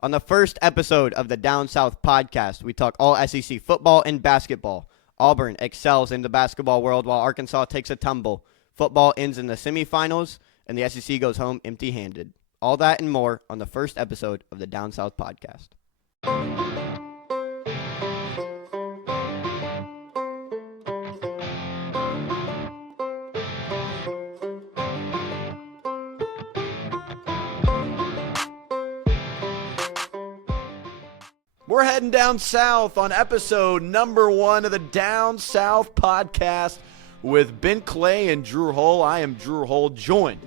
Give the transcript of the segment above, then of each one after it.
On the first episode of the Down South podcast, we talk all SEC football and basketball. Auburn excels in the basketball world while Arkansas takes a tumble. Football ends in the semifinals, and the SEC goes home empty-handed. All that and more on the first episode of the Down South podcast. We're heading down south on episode number 1 of the Down South podcast with Ben Clay and Drew Hull. I am Drew Hull, joined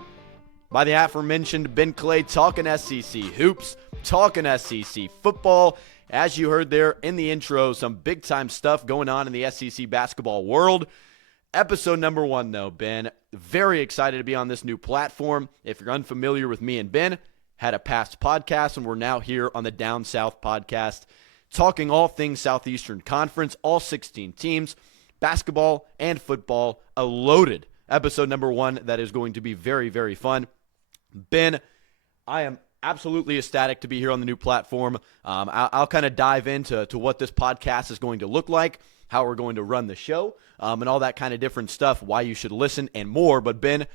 by the aforementioned Ben Clay, talking SEC hoops, talking SEC football. As you heard there in the intro, some big-time stuff going on in the SEC basketball world. Episode number 1, though, Ben. Very excited to be on this new platform. If you're unfamiliar with me and Ben, had a past podcast, and we're now here on the Down South podcast, talking all things Southeastern Conference, all 16 teams, basketball and football, a loaded episode number 1 that is going to be very, very fun. Ben, I am absolutely ecstatic to be here on the new platform. I'll kind of dive into what this podcast is going to look like, how we're going to run the show, and all that kind of different stuff, why you should listen and more. But Ben,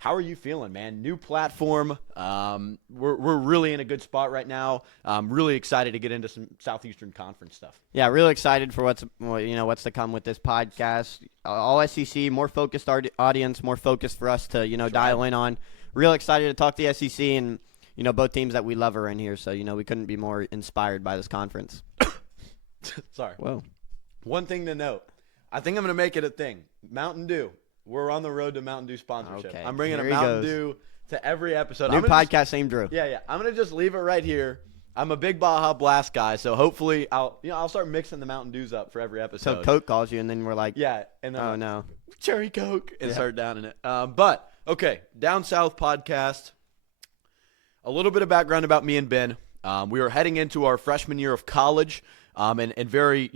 how are you feeling, man? New platform. We're really in a good spot right now. I'm really excited to get into some Southeastern Conference stuff. Yeah, really excited for what's to come with this podcast. All SEC, more focused audience, more focused for us to dial in on. Real excited to talk the SEC, and both teams that we love are in here, so we couldn't be more inspired by this conference. Sorry. Whoa. One thing to note, I think I'm going to make it a thing. Mountain Dew. We're on the road to Mountain Dew sponsorship. Okay, I'm bringing here a he Mountain goes. Dew to every episode. New podcast, same Drew. Yeah. I'm going to just leave it right here. I'm a big Baja Blast guy, so hopefully I'll start mixing the Mountain Dews up for every episode. So Coke calls you, and then we're like, yeah, and then oh no, cherry Coke, and start downing it. But okay, Down South podcast. A little bit of background about me and Ben. We are heading into our freshman year of college. And very,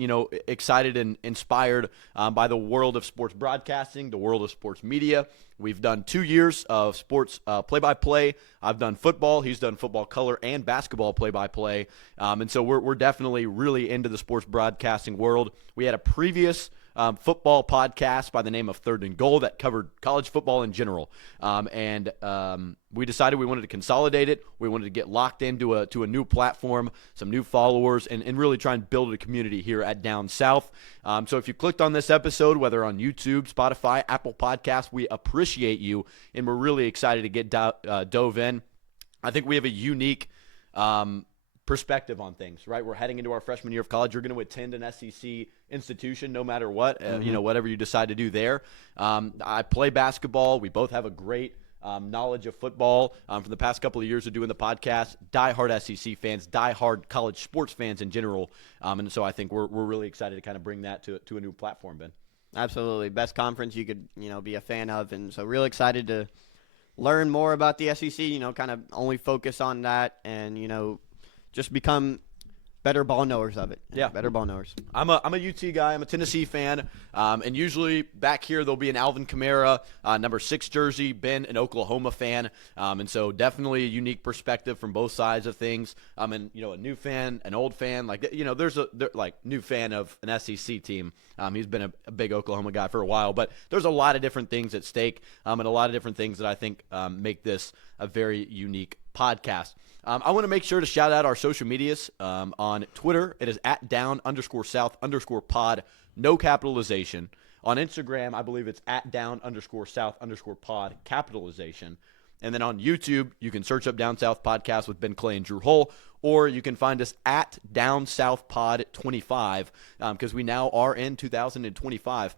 excited and inspired by the world of sports broadcasting, the world of sports media. We've done 2 years of sports play-by-play. I've done football. He's done football color and basketball play-by-play. And so we're definitely really into the sports broadcasting world. We had a previous football podcast by the name of Third and Goal that covered college football in general. And we decided we wanted to consolidate it. We wanted to get locked into a new platform, some new followers, and really try and build a community here at Down South. So if you clicked on this episode, whether on YouTube, Spotify, Apple Podcasts, we appreciate you, and we're really excited to get dove in. I think we have a unique perspective on things, right? We're heading into our freshman year of college. You're going to attend an SEC institution no matter what, whatever you decide to do there. I play basketball. We both have a great knowledge of football from the past couple of years of doing the podcast. Die-hard SEC fans, die-hard college sports fans in general. And so I think we're really excited to kind of bring that to a new platform, Ben. Absolutely, best conference you could be a fan of, and so real excited to learn more about the SEC. Kind of only focus on that, and just become better ball knowers of it. Yeah. Better ball knowers. I'm a UT guy. I'm a Tennessee fan. And usually back here there'll be an Alvin Kamara, number 6 jersey. Ben, an Oklahoma fan. And so definitely a unique perspective from both sides of things. And, a new fan, an old fan. There's new fan of an SEC team. He's been a big Oklahoma guy for a while. But there's a lot of different things at stake and a lot of different things that I think make this a very unique podcast. I want to make sure to shout out our social medias. On Twitter, it is @down_south_pod, no capitalization. On Instagram, I believe it's @down_south_pod, capitalization. And then on YouTube, you can search up Down South Podcast with Ben Clay and Drew Hull, or you can find us at Down South Pod 25, because we now are in 2025.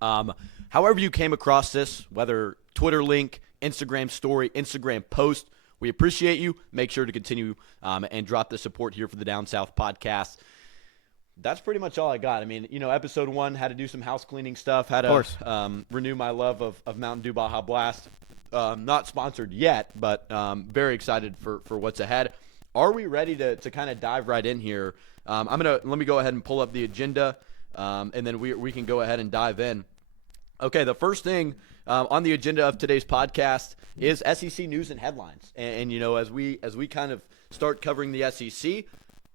However you came across this, whether Twitter link, Instagram story, Instagram post, we appreciate you. Make sure to continue and drop the support here for the Down South podcast. That's pretty much all I got. I mean, episode 1 had to do some house cleaning stuff, had to renew my love of Mountain Dew Baja Blast. Not sponsored yet, but very excited for what's ahead. Are we ready to kind of dive right in here? Let me go ahead and pull up the agenda, and then we can go ahead and dive in. Okay, the first thing on the agenda of today's podcast is SEC news and headlines. And as we kind of start covering the SEC.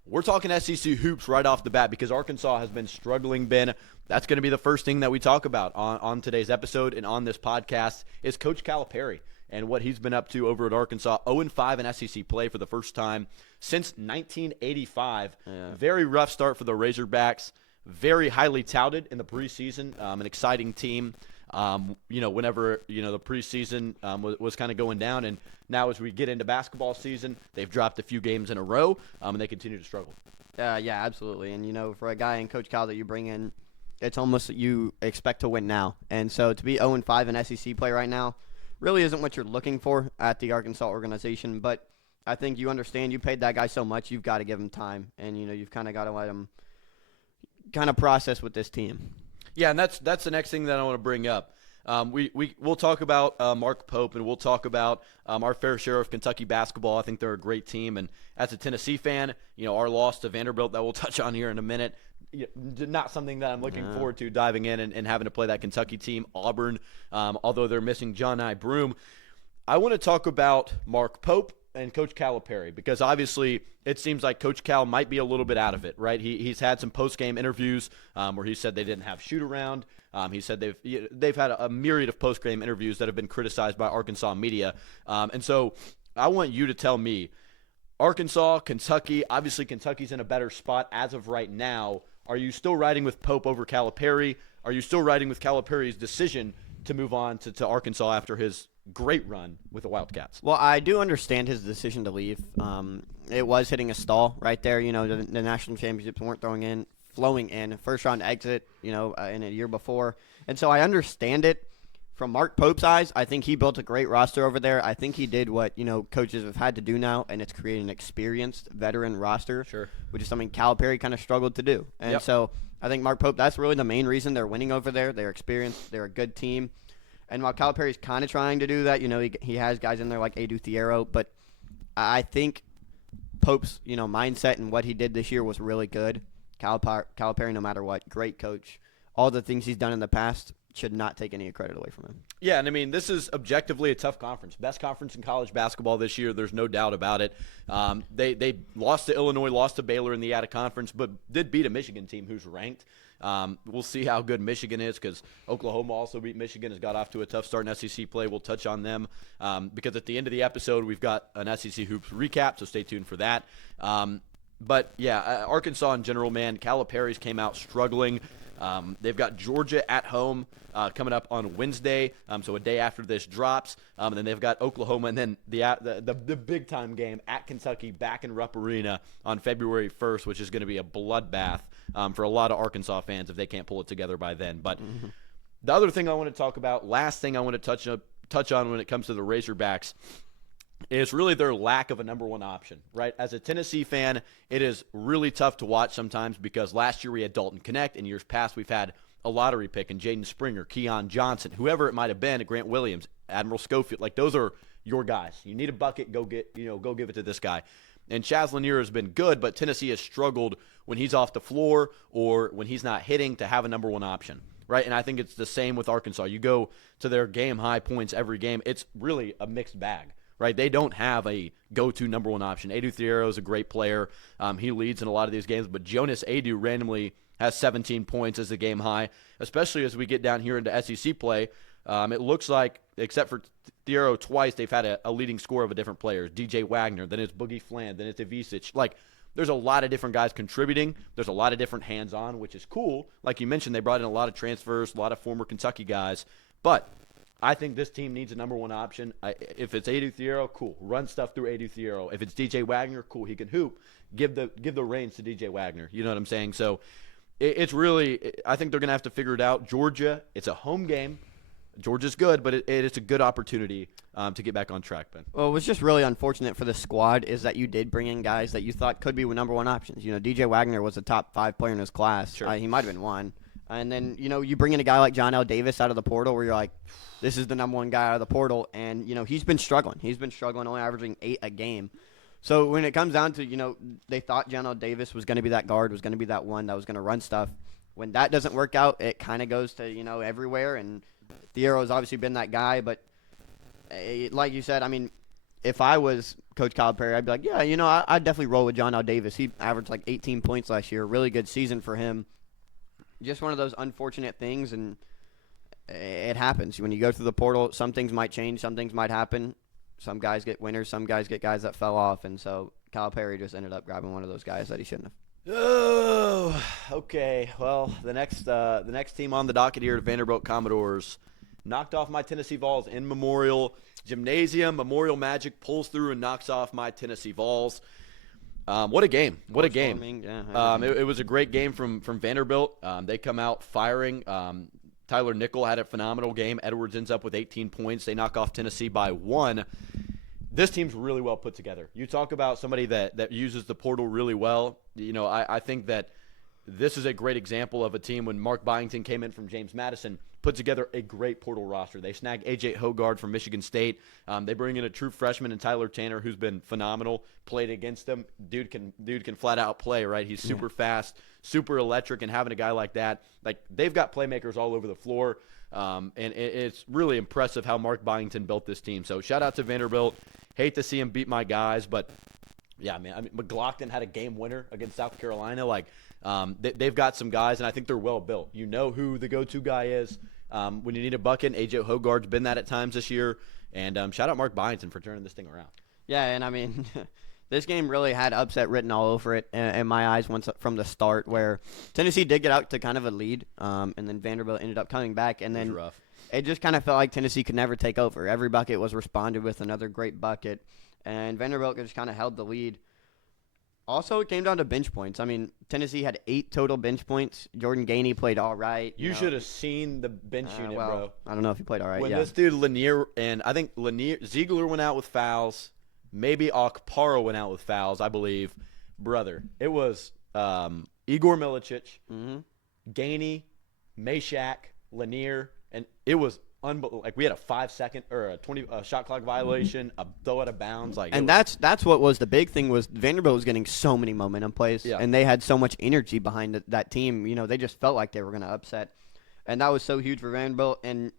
We're talking SEC hoops right off the bat because Arkansas has been struggling, Ben. That's going to be the first thing that we talk about on today's episode and on this podcast is Coach Calipari and what he's been up to over at Arkansas. 0-5 in SEC play for the first time since 1985. Yeah. Very rough start for the Razorbacks. Very highly touted in the preseason. An exciting team. Whenever the preseason was kind of going down, and now as we get into basketball season, they've dropped a few games in a row, and they continue to struggle. Yeah, absolutely. And for a guy in Coach Cal that you bring in, it's almost you expect to win now. And so to be 0-5 in SEC play right now really isn't what you're looking for at the Arkansas organization. But I think you understand you paid that guy so much, you've got to give him time, and you've kind of got to let him kind of process with this team. Yeah, and that's the next thing that I want to bring up. We'll talk about Mark Pope, and we'll talk about our fair share of Kentucky basketball. I think they're a great team, and as a Tennessee fan, our loss to Vanderbilt that we'll touch on here in a minute, not something that I'm looking forward to diving in and having to play that Kentucky team. Auburn, although they're missing John I. Broome. I want to talk about Mark Pope and Coach Calipari because obviously it seems like Coach Cal might be a little bit out of it, right? He's had some post-game interviews where he said they didn't have shoot-around. He said they've had a myriad of post-game interviews that have been criticized by Arkansas media. And so I want you to tell me, Arkansas, Kentucky, obviously Kentucky's in a better spot as of right now. Are you still riding with Pope over Calipari? Are you still riding with Calipari's decision to move on to Arkansas after his great run with the Wildcats? Well, I do understand his decision to leave. It was hitting a stall right there. The national championships weren't flowing in. First round exit, in a year before. And so I understand it. From Mark Pope's eyes, I think he built a great roster over there. I think he did what, coaches have had to do now, and it's create an experienced veteran roster, sure, which is something Calipari kind of struggled to do. And so I think Mark Pope, that's really the main reason they're winning over there. They're experienced. They're a good team. And while Calipari's kind of trying to do that, he has guys in there like Edu Thiero, but I think Pope's, mindset and what he did this year was really good. Calipari, no matter what, great coach. All the things he's done in the past should not take any credit away from him. Yeah, and this is objectively a tough conference. Best conference in college basketball this year. There's no doubt about it. They lost to Illinois, lost to Baylor in the out-of-conference, but did beat a Michigan team who's ranked. We'll see how good Michigan is because Oklahoma also beat Michigan, has got off to a tough start in SEC play. We'll touch on them because at the end of the episode, we've got an SEC Hoops recap, so stay tuned for that. But, yeah, Arkansas in general, man, Calipari's came out struggling. They've got Georgia at home coming up on Wednesday, so a day after this drops. And then they've got Oklahoma, and then the big-time game at Kentucky back in Rupp Arena on February 1st, which is going to be a bloodbath for a lot of Arkansas fans if they can't pull it together by then. But the other thing I want to talk about, last thing I want to touch on when it comes to the Razorbacks, is really their lack of a number one option, right? As a Tennessee fan, it is really tough to watch sometimes because last year we had Dalton Connect. In years past, we've had a lottery pick in Jaden Springer, Keon Johnson, whoever it might have been, Grant Williams, Admiral Schofield. Like, those are your guys. You need a bucket, go give it to this guy. And Chaz Lanier has been good, but Tennessee has struggled when he's off the floor or when he's not hitting to have a number one option, right? And I think it's the same with Arkansas. You go to their game-high points every game, it's really a mixed bag. Right, they don't have a go-to number one option. Edu Thiero is a great player. He leads in a lot of these games, but Jonas Edu randomly has 17 points as the game high, especially as we get down here into SEC play. It looks like, except for Thiero twice, they've had a leading score of a different player. DJ Wagner, then it's Boogie Flan, then it's Ivisic. Like, there's a lot of different guys contributing. There's a lot of different hands-on, which is cool. Like you mentioned, they brought in a lot of transfers, a lot of former Kentucky guys, but I think this team needs a number one option. If it's Edu Thiero, cool. Run stuff through Edu Thiero. If it's DJ Wagner, cool. He can hoop. Give the reins to DJ Wagner. You know what I'm saying? So it's really – I think they're going to have to figure it out. Georgia, it's a home game. Georgia's good, but it's a good opportunity to get back on track, Ben. Well, it was just really unfortunate for the squad is that you did bring in guys that you thought could be number one options. DJ Wagner was a top 5 player in his class. Sure. He might have been one. And then, you bring in a guy like John L. Davis out of the portal where you're like, this is the number one guy out of the portal. And, he's been struggling. He's been struggling, only averaging 8 a game. So when it comes down to, they thought John L. Davis was going to be that guard, was going to be that one that was going to run stuff. When that doesn't work out, it kind of goes to, everywhere. And Thiero has obviously been that guy. But like you said, if I was Coach Calipari, I'd be like, yeah, I'd definitely roll with John L. Davis. He averaged like 18 points last year. Really good season for him. Just one of those unfortunate things, and it happens. When you go through the portal, some things might change, some things might happen. Some guys get winners, some guys get guys that fell off, and so Calipari just ended up grabbing one of those guys that he shouldn't have. Oh, okay. Well, the next team on the docket here, Vanderbilt Commodores, knocked off my Tennessee Vols in Memorial Gymnasium. Memorial Magic pulls through and knocks off my Tennessee Vols. What a game. What a game. Yeah, it was a great game from Vanderbilt. They come out firing. Tyler Nickel had a phenomenal game. Edwards ends up with 18 points. They knock off Tennessee by 1. This team's really well put together. You talk about somebody that uses the portal really well. I think that this is a great example of a team when Mark Byington came in from James Madison, put together a great portal roster. They snag A.J. Hogard from Michigan State. They bring in a true freshman in Tyler Tanner, who's been phenomenal. Played against them. Dude can flat out play, right? He's super fast, super electric, and having a guy like that, like they've got playmakers all over the floor. And it's really impressive how Mark Byington built this team. So shout out to Vanderbilt. Hate to see him beat my guys, but yeah, man. I mean, McLaughlin had a game winner against South Carolina. Like they've got some guys, and I think they're well built. You know who the go-to guy is. When you need a bucket, A.J. Hogard's been that at times this year. And shout out Mark Byington for turning this thing around. Yeah, and I mean, this game really had upset written all over it in my eyes once from the start, where Tennessee did get out to kind of a lead, and then Vanderbilt ended up coming back, and then it just kind of felt like Tennessee could never take over. Every bucket was responded with another great bucket, and Vanderbilt just kind of held the lead. Also, it came down to bench points. I mean, Tennessee had 8 total bench points. Jordan Gainey played all right. You should have seen the bench unit, bro. I don't know if he played all right. When this dude Lanier, and I think Ziegler went out with fouls. Maybe Okpara went out with fouls, I believe. Brother, it was Igor Milicic, Gainey, Meshack, Lanier, and it was unbelievable. Like, we had a 5-second or a 20 shot clock violation, a throw out of bounds. Like, and that's what was the big thing, was Vanderbilt was getting so many momentum plays, and they had so much energy behind that team. They just felt like they were going to upset, and that was so huge for Vanderbilt. And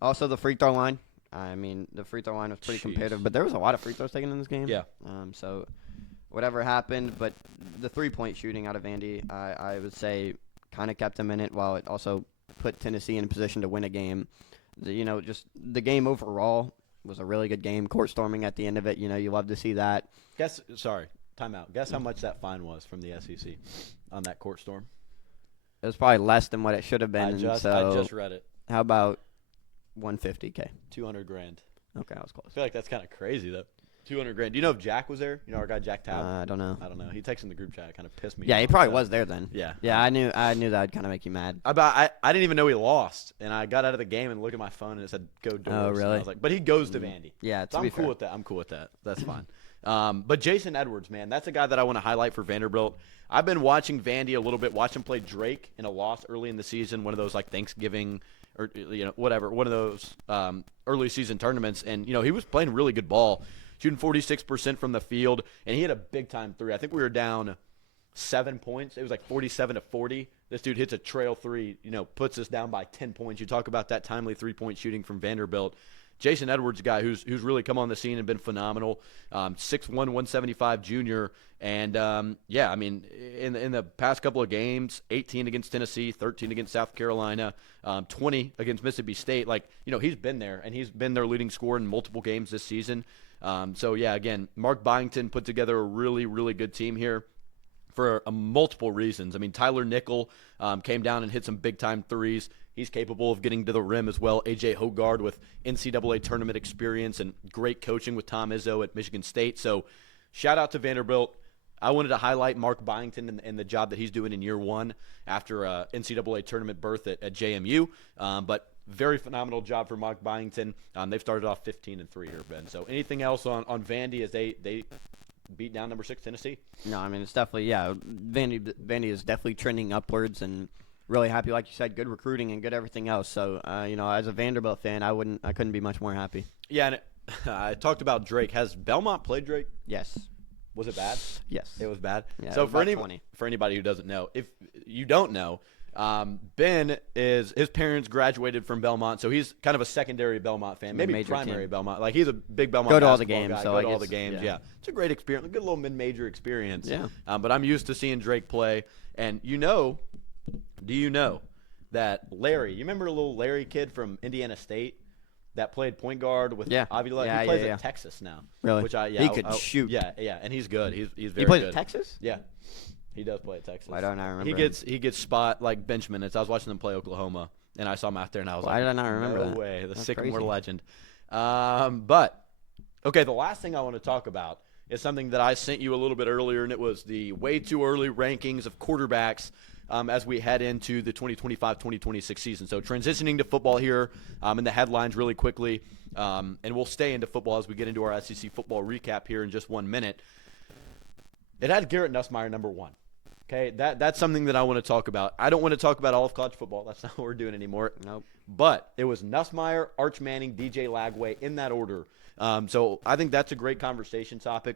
also the free throw line. I mean, the free throw line was pretty competitive, but there was a lot of free throws taken in this game. Yeah. So whatever happened, but the 3-point shooting out of Vandy, I would say, kind of kept them in it, while it also put Tennessee in a position to win a game. Just the game overall was a really good game. Court storming at the end of it, you love to see that. Timeout. Guess how much that fine was from the SEC on that court storm? It was probably less than what it should have been. I just read it. How about $150K? $200,000. Okay, I was close. I feel like that's kind of crazy though. $200,000. Do you know if Jack was there? Our guy Jack Taub. I don't know. He texted in the group chat. It kind of pissed me off. Yeah, he probably was there then. Yeah. Yeah, I knew that'd kind of make you mad. I didn't even know he lost, and I got out of the game and looked at my phone and it said go Doors. Oh, really? And I was like, but he goes to Vandy. Yeah, so I'm cool with that. I'm cool with that. That's fine. But Jason Edwards, man, that's a guy that I want to highlight for Vanderbilt. I've been watching Vandy a little bit. Watched him play Drake in a loss early in the season, one of those like Thanksgiving or whatever, one of those early season tournaments, and he was playing really good ball. Shooting 46% from the field, and he had a big-time 3. I think we were down 7 points. It was like 47-40. This dude hits a trail 3, puts us down by 10 points. You talk about that timely 3-point shooting from Vanderbilt. Jason Edwards, a guy who's really come on the scene and been phenomenal. 6'1", 175 junior. And, I mean, in the past couple of games, 18 against Tennessee, 13 against South Carolina, 20 against Mississippi State. Like, he's been there, and he's been their leading scorer in multiple games this season. Again, Mark Byington put together a really, really good team here for multiple reasons. I mean, Tyler Nickel came down and hit some big-time threes. He's capable of getting to the rim as well. A.J. Hogard with NCAA tournament experience and great coaching with Tom Izzo at Michigan State. So shout out to Vanderbilt. I wanted to highlight Mark Byington and the job that he's doing in year 1 after a NCAA tournament berth at JMU. But very phenomenal job for Mark Byington. They've started off 15-3 here, Ben. So anything else on Vandy as they beat down number 6 Tennessee? No, I mean, it's definitely, Vandy is definitely trending upwards, and really happy, like you said, good recruiting and good everything else. So, as a Vanderbilt fan, I couldn't be much more happy. Yeah, and I talked about Drake. Has Belmont played Drake? Yes. Was it bad? Yes. It was bad? Yeah, so for for anybody who doesn't know, if you don't know, Ben his parents graduated from Belmont, so he's kind of a secondary Belmont fan, maybe Mid-major primary team. Belmont. Like he's a big Belmont. Go to all the basketball games, guy. so Go I to all guess, the games. yeah. It's a great experience, a good little mid-major experience. Yeah. But I'm used to seeing Drake play, and do you know that Larry? You remember a little Larry kid from Indiana State that played point guard with Ivy League? Yeah, he plays yeah. at Texas now. Really? Which he could shoot. Yeah, and he's good. He's very He plays good. at Texas? Yeah. He does play at Texas. Why don't I remember He gets spot like bench minutes. I was watching them play Oklahoma, and I saw him out there, and I was Why like, did I not remember no that? way. The That's Sycamore crazy. legend. But, okay, the last thing I want to talk about is something that I sent you a little bit earlier, and it was the way too early rankings of quarterbacks as we head into the 2025-2026 season. So transitioning to football here in the headlines really quickly, and we'll stay into football as we get into our SEC football recap here in just 1 minute. It had Garrett Nussmeier number 1. Okay, that's something that I want to talk about. I don't want to talk about all of college football. That's not what we're doing anymore. Nope. But it was Nussmeier, Arch Manning, DJ Lagway in that order. So I think that's a great conversation topic.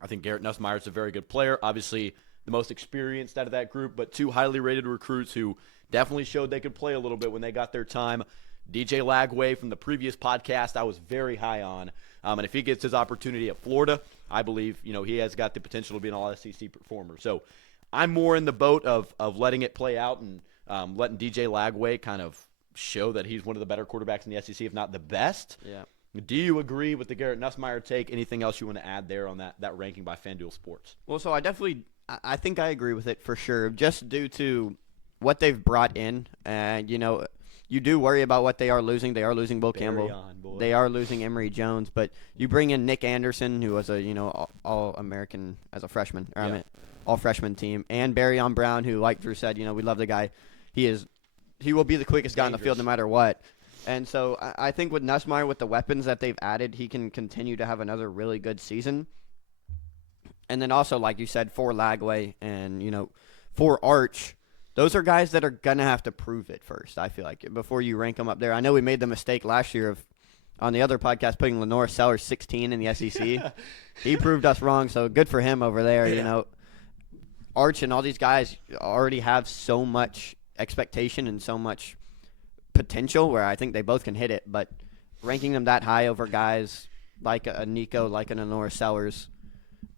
I think Garrett Nussmeier is a very good player. Obviously, the most experienced out of that group, but 2 highly rated recruits who definitely showed they could play a little bit when they got their time. DJ Lagway from the previous podcast I was very high on. And if he gets his opportunity at Florida, I believe he has got the potential to be an all-SEC performer. So I'm more in the boat of letting it play out and letting DJ Lagway kind of show that he's one of the better quarterbacks in the SEC, if not the best. Yeah. Do you agree with the Garrett Nussmeier take? Anything else you want to add there on that ranking by FanDuel Sports? Well, so I think I agree with it for sure, just due to what they've brought in. And, you do worry about what they are losing. They are losing Will Campbell. They are losing Emory Jones. But you bring in Nick Anderson, who was a, All-American as a freshman. Or, I mean, all-freshman team. And Barryon Brown, who, like Drew said, we love the guy. He will be the quickest guy on the field no matter what. And so I think with Nussmeier, with the weapons that they've added, he can continue to have another really good season. And then also, like you said, for Lagway and, for Arch, those are guys that are going to have to prove it first, I feel like, before you rank them up there. I know we made the mistake last year of, on the other podcast, putting Lenore Sellers 16 in the SEC. He proved us wrong, so good for him over there. Arch and all these guys already have so much expectation and so much potential where I think they both can hit it, but ranking them that high over guys like a Nico, like a Lenore Sellers,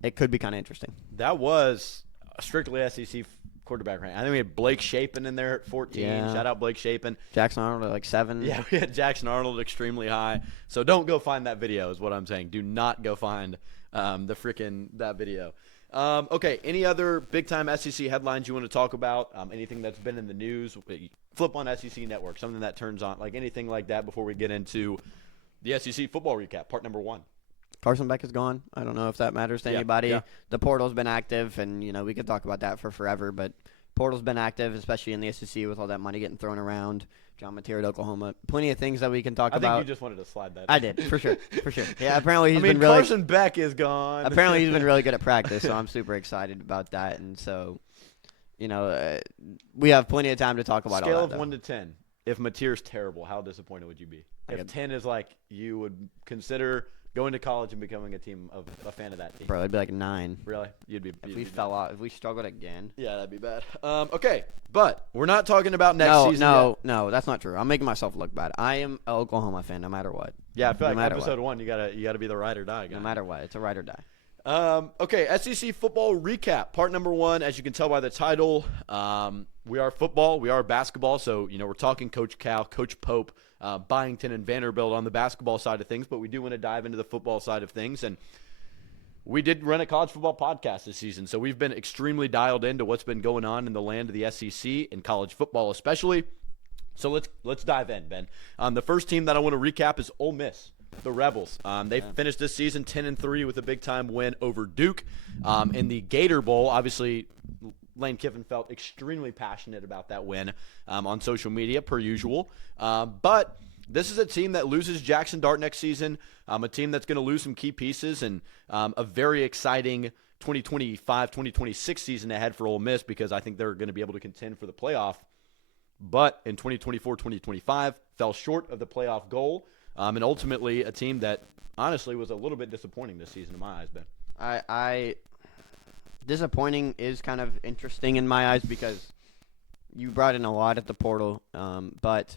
it could be kind of interesting. That was a strictly SEC quarterback rank. I think we had Blake Shapen in there at 14. Yeah. Shout out Blake Shapen. Jackson Arnold at like 7. Yeah, we had Jackson Arnold extremely high. So don't go find that video is what I'm saying. Do not go find that video. Okay, any other big-time SEC headlines you want to talk about? Anything that's been in the news? Flip on SEC Network, something that turns on, like anything like that before we get into the SEC football recap, part number 1. Carson Beck is gone. I don't know if that matters to anybody. Yeah. The portal's been active, and, we could talk about that for forever, but portal's been active, especially in the SEC with all that money getting thrown around. John Mateer at Oklahoma. Plenty of things that we can talk about. I think you just wanted to slide that. I did, for sure. Yeah, apparently he's been Carson Beck is gone. Apparently he's been really good at practice, so I'm super excited about that. And so, we have plenty of time to talk about Scale all that. Scale of 1 to 10. If Mateer's terrible, how disappointed would you be? If 10 is like you would consider going to college and becoming a fan of that team. Bro, it'd be like 9. Really? If we fell off, if we struggled again. Yeah, that'd be bad. Okay, but we're not talking about next season yet. No, that's not true. I'm making myself look bad. I am an Oklahoma fan no matter what. Yeah, I feel like episode 1, you gotta be the ride or die guy. No matter what, it's a ride or die. Okay, SEC football recap, part number 1. As you can tell by the title, we are football, we are basketball. So we're talking Coach Cal, Coach Pope, Byington, and Vanderbilt on the basketball side of things, but we do want to dive into the football side of things. And we did run a college football podcast this season, so we've been extremely dialed into what's been going on in the land of the SEC and college football especially. So let's dive in, Ben. The first team that I want to recap is Ole Miss. The Rebels. They finished this season 10-3 with a big-time win over Duke. In the Gator Bowl, obviously, Lane Kiffin felt extremely passionate about that win on social media, per usual. But this is a team that loses Jackson Dart next season, a team that's going to lose some key pieces, and a very exciting 2025-2026 season ahead for Ole Miss because I think they're going to be able to contend for the playoff. But in 2024-2025, fell short of the playoff goal. And ultimately, a team that honestly was a little bit disappointing this season in my eyes, Ben. Disappointing is kind of interesting in my eyes because, you brought in a lot at the portal, but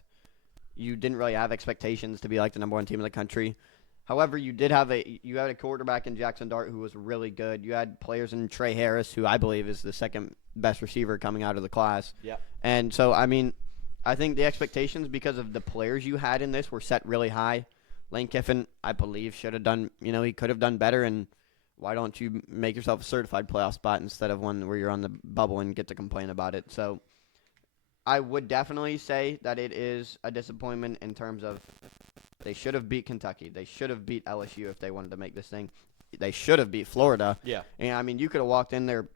you didn't really have expectations to be like the number 1 team in the country. However, you had a quarterback in Jackson Dart who was really good. You had players in Trey Harris, who I believe is the second best receiver coming out of the class. Yeah. And so, I mean, I think the expectations because of the players you had in this were set really high. Lane Kiffin, I believe, should have done, he could have done better. And why don't you make yourself a certified playoff spot instead of one where you're on the bubble and get to complain about it? So I would definitely say that it is a disappointment in terms of they should have beat Kentucky. They should have beat LSU if they wanted to make this thing. They should have beat Florida. Yeah. And, I mean, you could have walked in there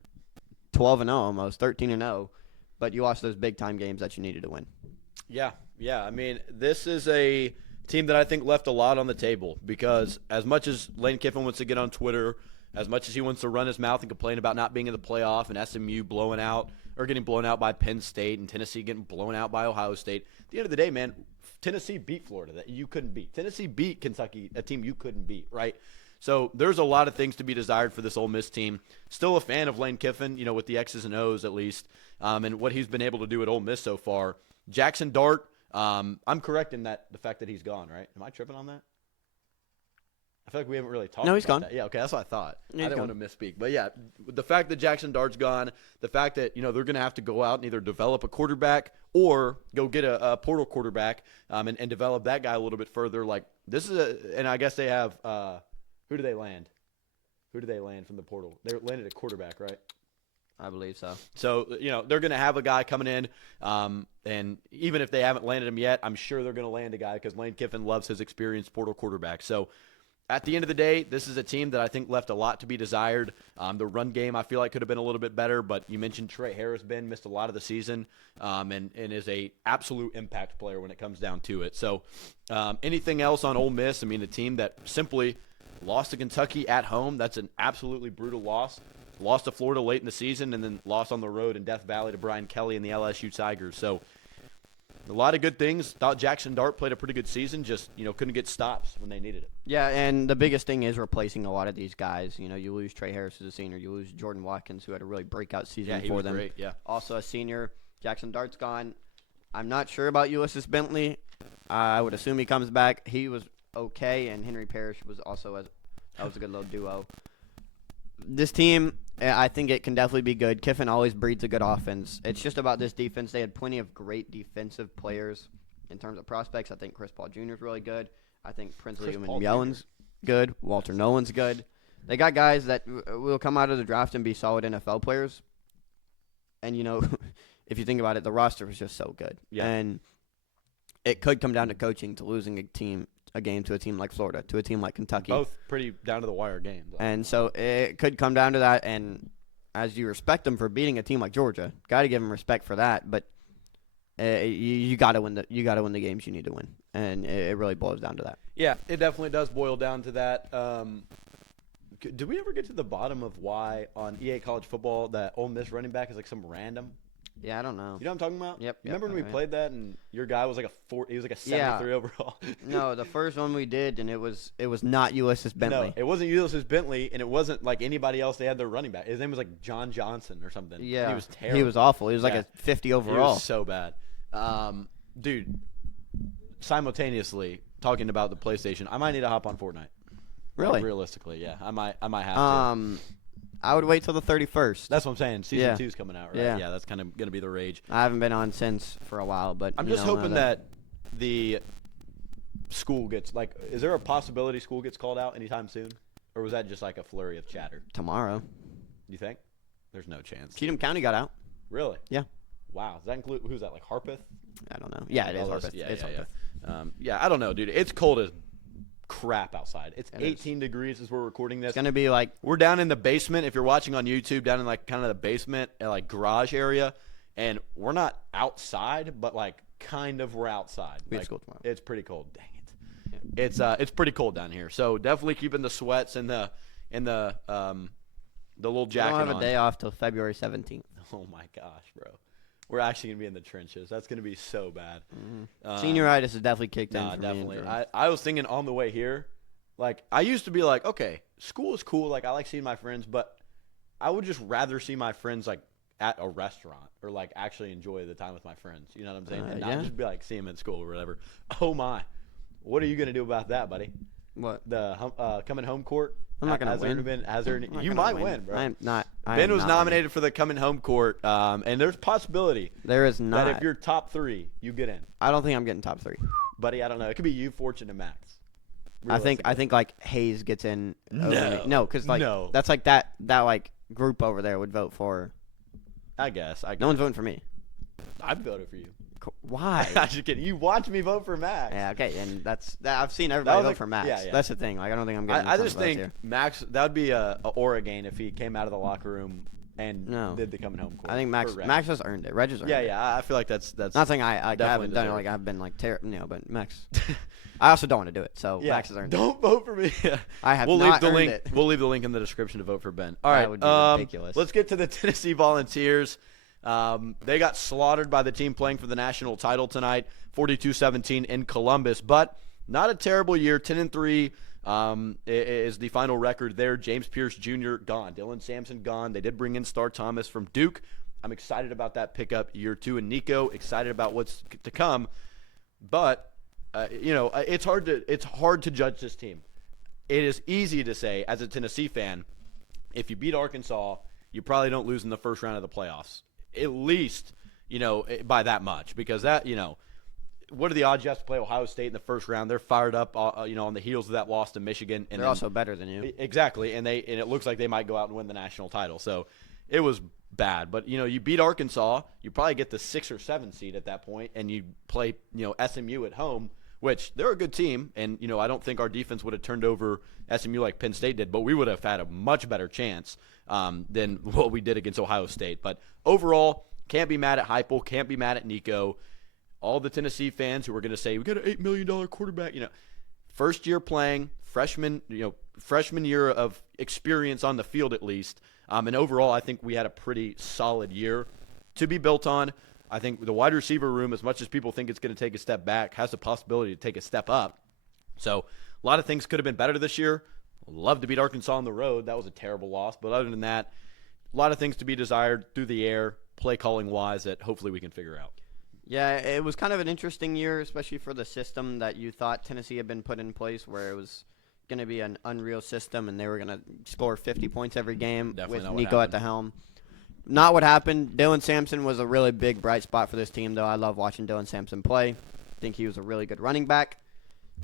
12-0 almost, 13-0, but you lost those big-time games that you needed to win. Yeah. I mean, this is a team that I think left a lot on the table because as much as Lane Kiffin wants to get on Twitter, as much as he wants to run his mouth and complain about not being in the playoff and SMU getting blown out by Penn State and Tennessee getting blown out by Ohio State, at the end of the day, man, Tennessee beat Florida that you couldn't beat. Tennessee beat Kentucky, a team you couldn't beat, right? So there's a lot of things to be desired for this Ole Miss team. Still a fan of Lane Kiffin, with the X's and O's at least, and what he's been able to do at Ole Miss so far. Jackson Dart, I'm correct in that the fact that he's gone, right? Am I tripping on that? I feel like we haven't really talked about he's gone. that. Yeah, okay, that's what I thought. Yeah, I didn't want to misspeak. But, yeah, the fact that Jackson Dart's gone, the fact that, they're going to have to go out and either develop a quarterback or go get a portal quarterback and develop that guy a little bit further. Like, this is and I guess they have who do they land? Who do they land from the portal? They landed a quarterback, right? I believe so. So, they're going to have a guy coming in, and even if they haven't landed him yet, I'm sure they're going to land a guy because Lane Kiffin loves his experienced portal quarterback. So, at the end of the day, this is a team that I think left a lot to be desired. The run game I feel like could have been a little bit better, but you mentioned Trey Harris missed a lot of the season and is a absolute impact player when it comes down to it. So anything else on Ole Miss? I mean, a team that simply lost to Kentucky at home, that's an absolutely brutal loss. Lost to Florida late in the season and then lost on the road in Death Valley to Brian Kelly and the LSU Tigers. So a lot of good things. Thought Jackson Dart played a pretty good season, just, couldn't get stops when they needed it. Yeah, and the biggest thing is replacing a lot of these guys. You lose Trey Harris as a senior. You lose Jordan Watkins, who had a really breakout season for them. Great, yeah. Also a senior. Jackson Dart's gone. I'm not sure about Ulysses Bentley. I would assume he comes back. He was okay, and Henry Parrish was also that was a good little duo. This team, I think it can definitely be good. Kiffin always breeds a good offense. It's just about this defense. They had plenty of great defensive players in terms of prospects. I think Chris Paul Jr. is really good. I think Princely Yellen's good. Walter Nolan's good. They got guys that will come out of the draft and be solid NFL players. And, if you think about it, the roster was just so good. Yeah. And it could come down to coaching, to losing a game to a team like Florida, to a team like Kentucky. Both pretty down-to-the-wire games. And so it could come down to that. And as you respect them for beating a team like Georgia, got to give them respect for that. But you got to win the games you need to win, and it really boils down to that. Yeah, it definitely does boil down to that. Did we ever get to the bottom of why on EA College Football that Ole Miss running back is like some random? Yeah, I don't know. You know what I'm talking about? Yep. Remember when we played that and your guy was like he was like a 73 overall? No, the first one we did, and it was not Ulysses Bentley. No, it wasn't Ulysses Bentley, and it wasn't like anybody else they had their running back. His name was like John Johnson or something. Yeah. He was terrible. He was awful. He was like a 50 overall. He was so bad. Dude, simultaneously talking about the PlayStation, I might need to hop on Fortnite. Really? Realistically, yeah. I might have to. I would wait till the 31st. That's what I'm saying. Season 2 is coming out, right? Yeah. Yeah, that's kind of going to be the rage. I haven't been on since for a while, but I'm just hoping that the school gets, like, is there a possibility school gets called out anytime soon? Or was that just like a flurry of chatter? Tomorrow. You think? There's no chance. Cheatham County got out. Really? Yeah. Wow. Does that include, who's that, like Harpeth? I don't know. Yeah, it is Harpeth. Yeah, it's yeah, Harpeth. Yeah, I don't know, dude. It's cold as crap outside. It's 18 degrees as we're recording this. It's going to be like we're down in the basement. If you're watching on YouTube, down in like kind of the basement, like garage area, and we're not outside, but like kind of we're outside. We have school tomorrow. It's pretty cold. Dang it. Yeah. It's pretty cold down here. So definitely keeping the sweats and the little jacket I don't have on. a day off till February 17th. Oh my gosh, bro. We're actually going to be in the trenches. That's going to be so bad. Mm-hmm. Senioritis has definitely kicked in for definitely. me. I was thinking on the way here, like, I used to be like, okay, school is cool. Like, I like seeing my friends, but I would just rather see my friends, like, at a restaurant or like actually enjoy the time with my friends. You know what I'm saying? And Yeah. not just be like see them in school or whatever. Oh my, what are you gonna do about that, buddy? What? The coming home court. I'm not gonna win. You might win, bro. I'm not. Ben was nominated for the coming home court, and there's possibility There is not. that if you're top 3, you get in. I don't think I'm getting top 3. Buddy, I don't know. It could be you, Fortune, and Max. I think like Hayes gets in. No. Because like No. that's like that like group over there would vote for. I guess. No one's voting for me. I'd vote for you. Why? I'm just kidding. You watch me vote for Max. Yeah, okay, and I've seen everybody vote for Max. yeah. That's the thing. Like I don't think I'm getting. I a ton just of votes think here. Max, that would be a aura gain if he came out of the locker room and did the coming home court. I think Max has earned it. Reg has earned it. Yeah. I feel like that's Not saying I haven't done it. deserved. Like I've been like but Max. I also don't want to do it. So Max has earned it. Don't vote for me. I have we'll not leave the earned link. it. We'll leave the link in the description to vote for Ben. All right, That would be ridiculous. Let's get to the Tennessee Volunteers. They got slaughtered by the team playing for the national title tonight, 42-17 in Columbus. But not a terrible year. 10-3 is the final record there. James Pierce Jr. gone. Dylan Sampson gone. They did bring in Star Thomas from Duke. I'm excited about that pickup year 2. And Nico, excited about what's to come. But it's hard to judge this team. It is easy to say as a Tennessee fan, if you beat Arkansas, you probably don't lose in the first round of the playoffs. At least, by that much, because that, what are the odds you have to play Ohio State in the first round? They're fired up, on the heels of that loss to Michigan. And they're also better than you. Exactly, and it looks like they might go out and win the national title. So it was bad, but you beat Arkansas, you probably get the 6 or 7 seed at that point, and you play SMU at home, which they're a good team, and I don't think our defense would have turned over SMU like Penn State did, but we would have had a much better chance than what we did against Ohio State. But overall, can't be mad at Heupel, can't be mad at Nico. All the Tennessee fans who are going to say we got an $8 million quarterback, first year playing, freshman year of experience on the field at least. And overall, I think we had a pretty solid year to be built on. I think the wide receiver room, as much as people think it's going to take a step back, has the possibility to take a step up. So a lot of things could have been better this year. Love to beat Arkansas on the road. That was a terrible loss. But other than that, a lot of things to be desired through the air, play calling wise, that hopefully we can figure out. Yeah, it was kind of an interesting year, especially for the system that you thought Tennessee had been put in place, where it was going to be an unreal system and they were going to score 50 points every game with Nico at the helm. Not what happened. Dylan Sampson was a really big bright spot for this team, though. I love watching Dylan Sampson play. I think he was a really good running back.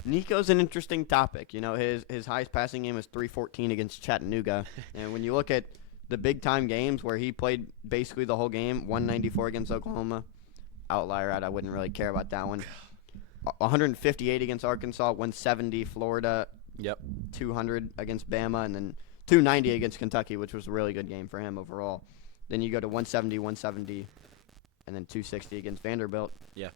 Nico's an interesting topic. His highest passing game was 314 against Chattanooga. And when you look at the big-time games where he played basically the whole game, 194 against Oklahoma, outlier out. I wouldn't really care about that one. 158 against Arkansas, 170 Florida, 200 against Bama, and then 290 against Kentucky, which was a really good game for him overall. Then you go to 170, and then 260 against Vanderbilt. Yeah.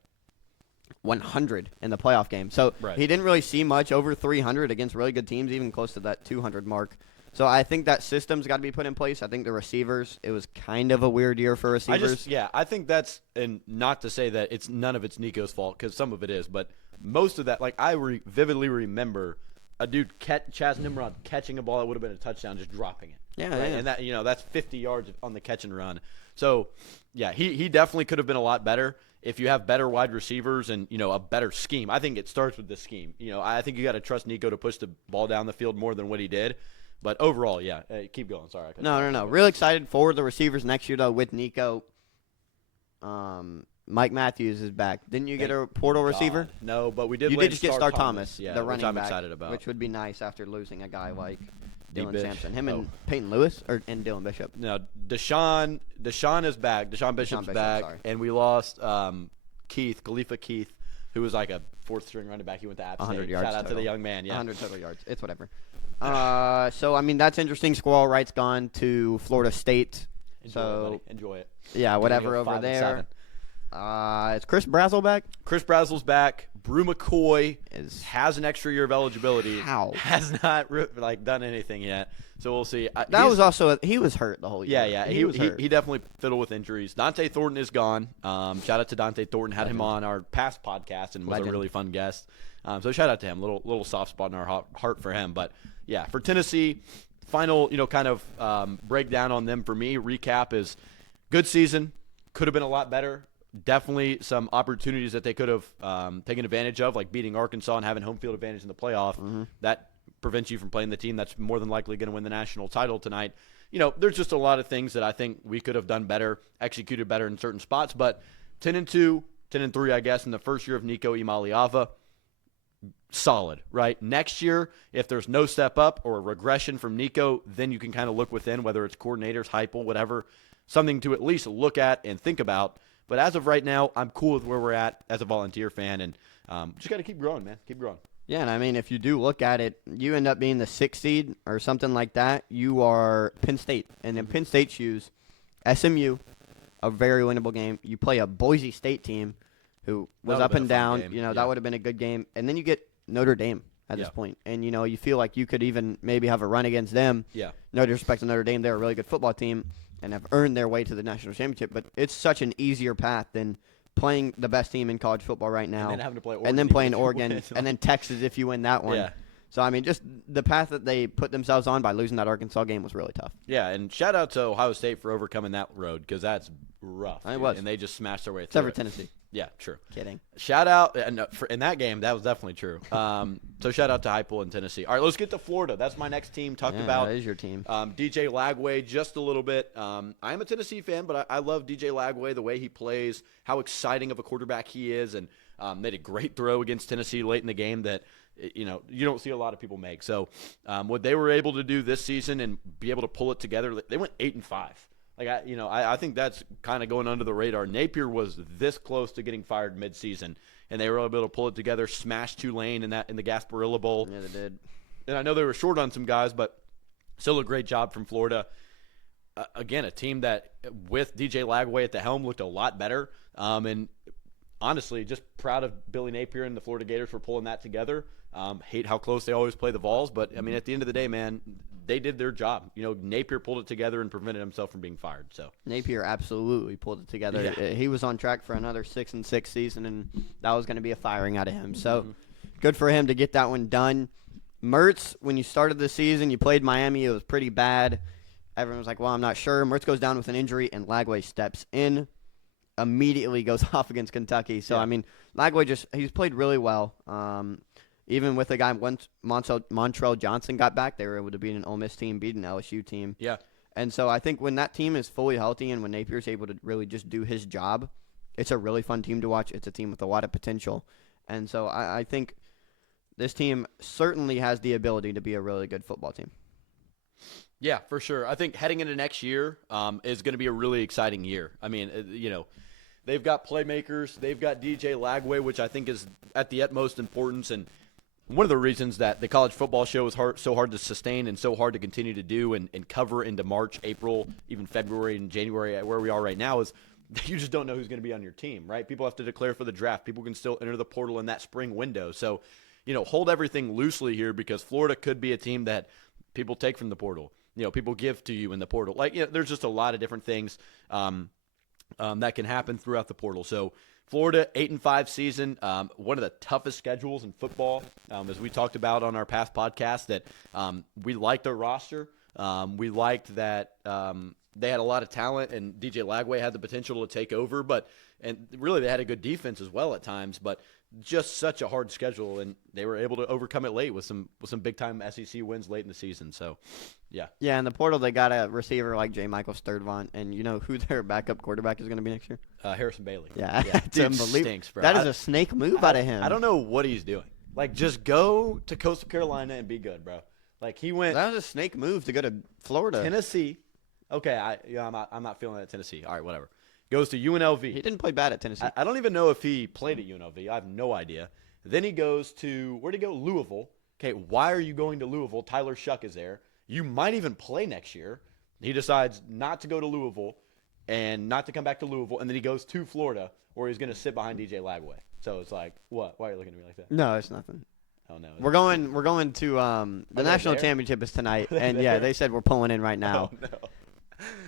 100 in the playoff game. So he didn't really see much over 300 against really good teams, even close to that 200 mark. So I think that system's got to be put in place. I think the receivers, it was kind of a weird year for receivers. I think that's, and not to say that none of it's Nico's fault, because some of it is, but most of that, like I vividly remember a dude, Chaz Nimrod, catching a ball that would have been a touchdown, just dropping it. Yeah, right? yeah. And that, that's 50 yards on the catch and run. So, yeah, he definitely could have been a lot better if you have better wide receivers and, a better scheme. I think it starts with the scheme. I think you got to trust Nico to push the ball down the field more than what he did. But overall, yeah, keep going. Sorry. No. Real excited for the receivers next year, though, with Nico. Mike Matthews is back. Didn't you get a portal receiver? No, but we did. You did just get Star Thomas, yeah, the running back, which I'm excited about. Which would be nice after losing a guy like Dylan Bish. Sampson. Him and Peyton Lewis and Dylan Bishop. No, Deshaun is back. Deshaun Bishop's back, sorry. and we lost Khalifa Keith, who was like a fourth-string running back. He went to App State. 100 yards Shout out total. to the young man. Yeah, 100 total yards. It's whatever. So I mean that's interesting. Squall Wright's gone to Florida State. Enjoy it. Yeah, whatever over there. Is Chris Brazzell back? Chris Brazzell's back. Brew McCoy has an extra year of eligibility. How? Has not done anything yet. So we'll see. He was hurt the whole year. Yeah. He was hurt. He definitely fiddled with injuries. Dante Thornton is gone. Shout out to Dante Thornton. Had him on our past podcast and was a really fun guest. So shout out to him. Little soft spot in our heart for him. But yeah, for Tennessee, final kind of breakdown on them for me. Recap is good season. Could have been a lot better. Definitely some opportunities that they could have taken advantage of, like beating Arkansas and having home field advantage in the playoff. That prevents you from playing the team that's more than likely going to win the national title tonight. There's just a lot of things that I think we could have done better, executed better in certain spots. But 10-2, 10-3, I guess, in the first year of Nico Imaliava, solid, right? Next year, if there's no step up or a regression from Nico, then you can kind of look within, whether it's coordinators, Heupel, whatever, something to at least look at and think about. But as of right now, I'm cool with where we're at as a Volunteer fan, and just got to keep growing, man. Keep growing. Yeah, and I mean, if you do look at it, you end up being the 6th seed or something like that. You are Penn State. And in Penn State's shoes, SMU, a very winnable game. You play a Boise State team who was up and down. That would have been a good game. And then you get Notre Dame at this point. And, you feel like you could even maybe have a run against them. Yeah. No disrespect to Notre Dame. They're a really good football team and have earned their way to the national championship. But it's such an easier path than playing the best team in college football right now. And then having to play Oregon. And then playing Oregon. And then Texas if you win that one. Yeah. So, I mean, just the path that they put themselves on by losing that Arkansas game was really tough. Yeah, and shout out to Ohio State for overcoming that road because that's rough. It was. And they just smashed their way through Except for it. Tennessee. Yeah, true. Kidding. Shout out, and in that game, that was definitely true. So shout out to Heupel and Tennessee. All right, let's get to Florida. That's my next team. Talked about that is your team. DJ Lagway just a little bit. I'm a Tennessee fan, but I love DJ Lagway, the way he plays, how exciting of a quarterback he is, and made a great throw against Tennessee late in the game that you don't see a lot of people make. So what they were able to do this season and be able to pull it together, they went 8-5. Like I think that's kind of going under the radar. Napier was this close to getting fired midseason, and they were able to pull it together, smash Tulane in the Gasparilla Bowl. Yeah, they did. And I know they were short on some guys, but still a great job from Florida. Again, a team that with DJ Lagway at the helm looked a lot better. And honestly, just proud of Billy Napier and the Florida Gators for pulling that together. Hate how close they always play the Vols, but I mean, at the end of the day, man, they did their job. Napier pulled it together and prevented himself from being fired. So Napier absolutely pulled it together. Yeah. He was on track for another 6-6 season, and that was going to be a firing out of him. So good for him to get that one done. Mertz, when you started the season, you played Miami. It was pretty bad. Everyone was like, well, I'm not sure. Mertz goes down with an injury, and Lagway steps in. Immediately goes off against Kentucky. So, Yeah. I mean, Lagway he's played really well. Even with the guy, once Montrell Johnson got back, they were able to beat an Ole Miss team, beat an LSU team. yeah, And so I think when that team is fully healthy and when Napier's able to really just do his job, it's a really fun team to watch. It's a team with a lot of potential. And so I think this team certainly has the ability to be a really good football team. yeah, for sure. I think heading into next year is going to be a really exciting year. I mean, they've got playmakers. They've got DJ Lagway, which I think is at the utmost importance. And one of the reasons that the college football show is so hard to sustain and so hard to continue to do and cover into March, April, even February and January, where we are right now, is you just don't know who's going to be on your team, right? People have to declare for the draft. People can still enter the portal in that spring window. So, hold everything loosely here because Florida could be a team that people take from the portal. People give to you in the portal. There's just a lot of different things that can happen throughout the portal. So Florida, 8-5 season, one of the toughest schedules in football, as we talked about on our past podcast, that we liked their roster. We liked that they had a lot of talent, and DJ Lagway had the potential to take over. And really they had a good defense as well at times, but just such a hard schedule, and they were able to overcome it late with some big-time SEC wins late in the season. So, yeah. Yeah, in the portal they got a receiver like J. Michael Sturdivant, and you know who their backup quarterback is going to be next year? Harrison Bailey. Yeah, it's Dude unbelievable. stinks, bro. That is a snake move out of him. I don't know what he's doing. Just go to Coastal Carolina and be good, bro. He went That was a snake move to go to Florida. Tennessee. Okay, I'm not feeling that Tennessee. All right, whatever. Goes to UNLV. He didn't play bad at Tennessee. I don't even know if he played at UNLV. I have no idea. Then he goes to, where'd he go? Louisville. Okay, why are you going to Louisville? Tyler Shuck is there. You might even play next year. He decides not to go to Louisville and not to come back to Louisville, and then he goes to Florida where he's going to sit behind DJ Lagway. So it's like, what? Why are you looking at me like that? No, it's nothing. Oh, no. We're going to the national championship is tonight, and yeah, they said we're pulling in right now. Oh, no.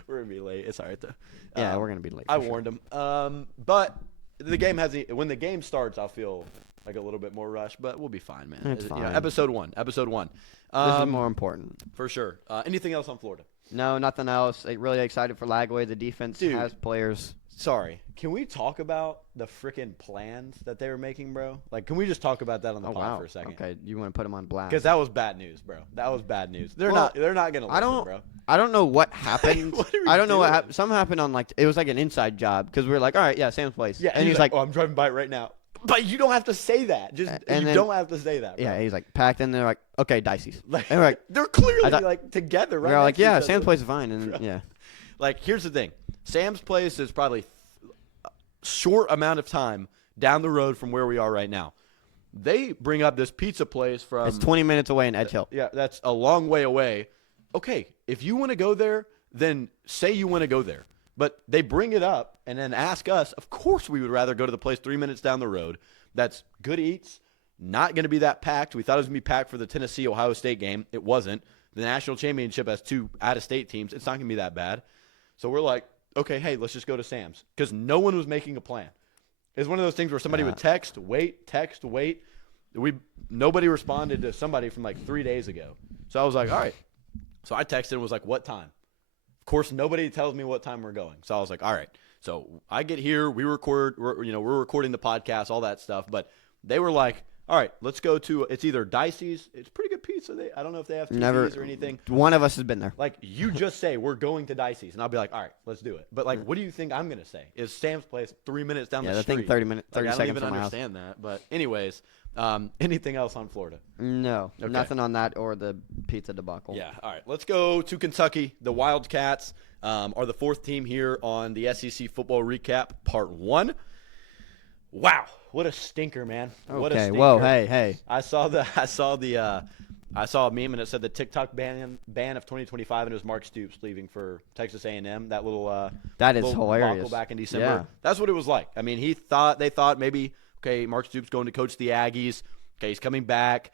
We're going to be late. It's all right, though. Yeah, we're going to be late. I warned him. But the game when the game starts, I'll feel like a little bit more rush, but we'll be fine, man. It's fine. Episode one. This is more important. For sure. Anything else on Florida? No, nothing else. Really excited for Lagway. The defense Dude. has players. Sorry. Can we talk about the freaking plans that they were making, bro? Like, can we just talk about that on the pod for a second? Okay, you want to put them on blast? Because that was bad news, bro. That was bad news. They're Well, not gonna listen, bro. I don't know what happened. What are we I don't know what doing? happened. Something happened on it was like an inside job because we were like, all right, yeah, Sam's place. Yeah, and he's like, oh, I'm driving by it right now. But you don't have to say that. Don't have to say that. Bro. yeah, he's like packed in there, like, okay, Dicey's. Like, and we're like, they're clearly thought- like together, right? we're like, next to yeah, each Sam's other. place is fine, and yeah, Like, here's the thing: Sam's place is probably a short amount of time down the road from where we are right now. They bring up this pizza place from. it's 20 minutes away in Edge Hill. Yeah, that's a long way away. Okay, if you want to go there, then say you want to go there. But they bring it up and then ask us. Of course, we would rather go to the place 3 minutes down the road. That's good eats. Not going to be that packed. We thought it was going to be packed for the Tennessee-Ohio State game. It wasn't. The national championship has 2 out-of-state teams. It's not going to be that bad. So we're like, okay, hey, let's just go to Sam's because no one was making a plan. It's one of those things where somebody would text, wait. Nobody responded to somebody from like 3 days ago. So I was like, all right. So I texted and was like, what time? Of course, nobody tells me what time we're going. So I was like, all right. So I get here, we're recording the podcast, all that stuff. But they were like, all right, let's go to, it's either Dicey's. It's pretty good pizza. I don't know if they have TVs or anything. One of us has been there. Like, you just say, we're going to Dicey's. And I'll be like, all right, let's do it. But, like, what do you think I'm going to say? Is Sam's place 3 minutes down the Yeah, street? I think 30 minutes, 30 I don't seconds even from my house. understand that. But, anyways, anything else on Florida? No, Okay. nothing on that or the pizza debacle. Yeah, all right. Let's go to Kentucky. The Wildcats are the 4th team here on the SEC Football Recap Part 1. Wow, what a stinker, man! What a Okay, stinker. whoa, hey. I saw a meme and it said the TikTok ban of 2025, and it was Mark Stoops leaving for Texas A&M. That little That is little hilarious. debacle back in December. Yeah. That's what it was like. I mean, they thought maybe, okay, Mark Stoops going to coach the Aggies. Okay, he's coming back.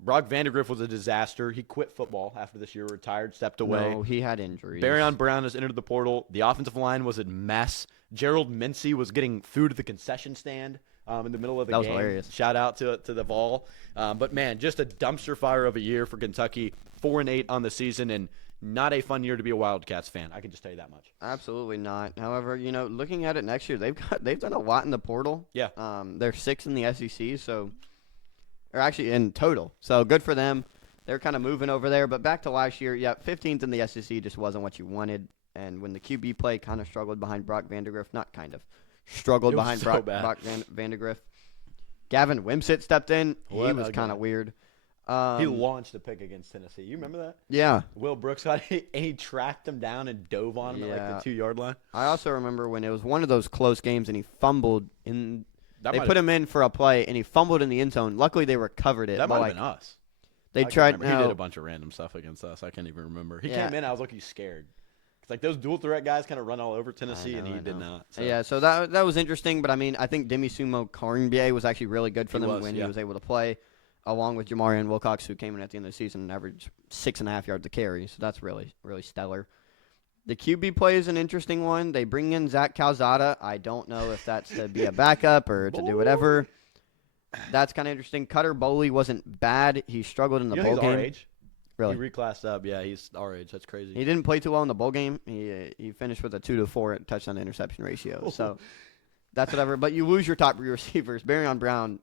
Brock Vandegrift was a disaster. He quit football after this year, retired, stepped away. No, he had injuries. Barryon Brown has entered the portal. The offensive line was a mess. Gerald Mincy was getting food at the concession stand in the middle of the game. That was hilarious. Shout out to the Vol. But, man, just a dumpster fire of a year for Kentucky. 4-8 on the season, and not a fun year to be a Wildcats fan. I can just tell you that much. Absolutely not. However, looking at it next year, they've done a lot in the portal. Yeah. They're 6th in the SEC, so or actually in total. So good for them. They're kind of moving over there. But back to last year, 15th in the SEC just wasn't what you wanted. And when the QB play kind of struggled behind Brock Vandegrift, not kind of, struggled It was behind so Brock Vandegrift. Gavin Wimsatt stepped in. What He a was kind guy. of weird. He launched a pick against Tennessee. You remember that? Yeah. Will Brooks got and he tracked him down and dove on him at Yeah. like the 2-yard line. I also remember when it was one of those close games and he fumbled in. That They might put have- him in for a play and he fumbled in the end zone. Luckily, they recovered it. That but, might have been us. They I can't tried. remember. He did no, a bunch of random stuff against us. I can't even remember. He Yeah. came in. I was looking scared. It's like those dual threat guys kind of run all over Tennessee, and he I did know. not. So. Yeah, so that was interesting. But I mean, I think Demi Sumo Carnbier was actually really good for He them was, when yeah. he was able to play, along with Jamarian Wilcox, who came in at the end of the season and averaged 6.5 yards a carry. So that's really, really stellar. The QB play is an interesting one. They bring in Zach Calzada. I don't know if that's to be a backup or to do whatever. That's kind of interesting. Cutter Boley wasn't bad. He struggled in the You know bowl he's game. our age. Really? He reclassed up. Yeah, he's our age. That's crazy. He didn't play too well in the bowl game. He finished with a 2-4 touchdown to interception ratio. So that's whatever. But you lose your top receivers. Barryon Brown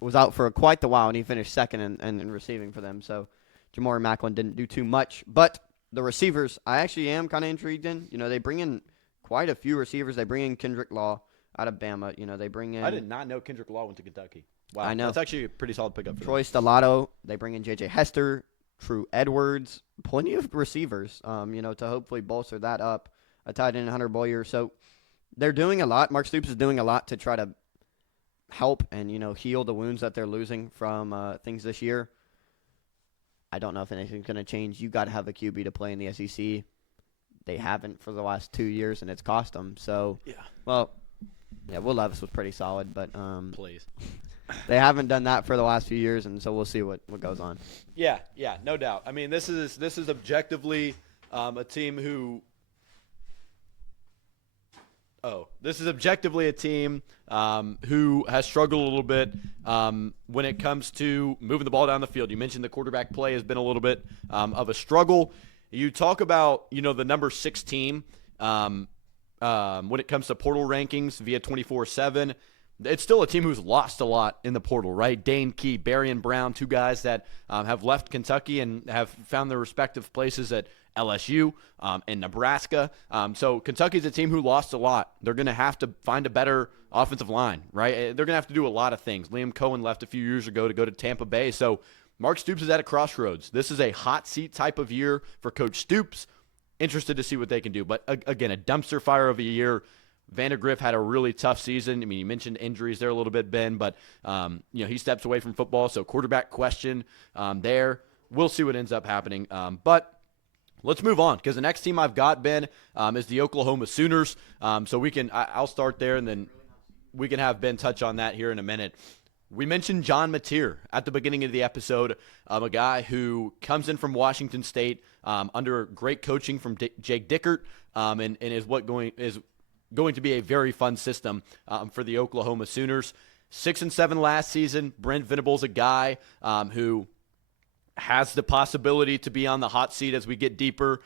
was out for quite the while, and he finished second in receiving for them. So Jamari Macklin didn't do too much. But the receivers, I actually am kind of intrigued in. They bring in quite a few receivers. They bring in Kendrick Law out of Bama. They bring in I did not know Kendrick Law went to Kentucky. Wow, I know. That's actually a pretty solid pickup for Troy Stellato. They bring in J.J. Hester, True Edwards, plenty of receivers, to hopefully bolster that up. A tight end, Hunter Boyer. So they're doing a lot. Mark Stoops is doing a lot to try to help and, heal the wounds that they're losing from things this year. I don't know if anything's going to change. You got to have a QB to play in the SEC. They haven't for the last 2 years, and it's cost them. So, Yeah. Well, yeah, Will Levis was pretty solid, but Please. they haven't done that for the last few years, and so we'll see what goes on. Yeah, no doubt. I mean, this is objectively a team who. This is objectively a team who has struggled a little bit when it comes to moving the ball down the field. You mentioned the quarterback play has been a little bit of a struggle. you talk about, the number 6 team when it comes to portal rankings via 24/7. It's still a team who's lost a lot in the portal, right? Dane Key, Berrien Brown, 2 guys that have left Kentucky and have found their respective places at LSU and Nebraska. So Kentucky's a team who lost a lot. They're going to have to find a better offensive line, right? They're going to have to do a lot of things. Liam Cohen left a few years ago to go to Tampa Bay. So Mark Stoops is at a crossroads. This is a hot seat type of year for Coach Stoops. Interested to see what they can do. But again, a dumpster fire of a year. Vandergriff had a really tough season. I mean, you mentioned injuries there a little bit, Ben, but he steps away from football. So quarterback question there. We'll see what ends up happening. But let's move on, because the next team I've got, Ben, is the Oklahoma Sooners. So I'll start there, and then we can have Ben touch on that here in a minute. We mentioned John Mateer at the beginning of the episode, a guy who comes in from Washington State under great coaching from Jake Dickert, and is going to be a very fun system for the Oklahoma Sooners. 6-7 last season. Brent Venables, a guy who has the possibility to be on the hot seat as we get deeper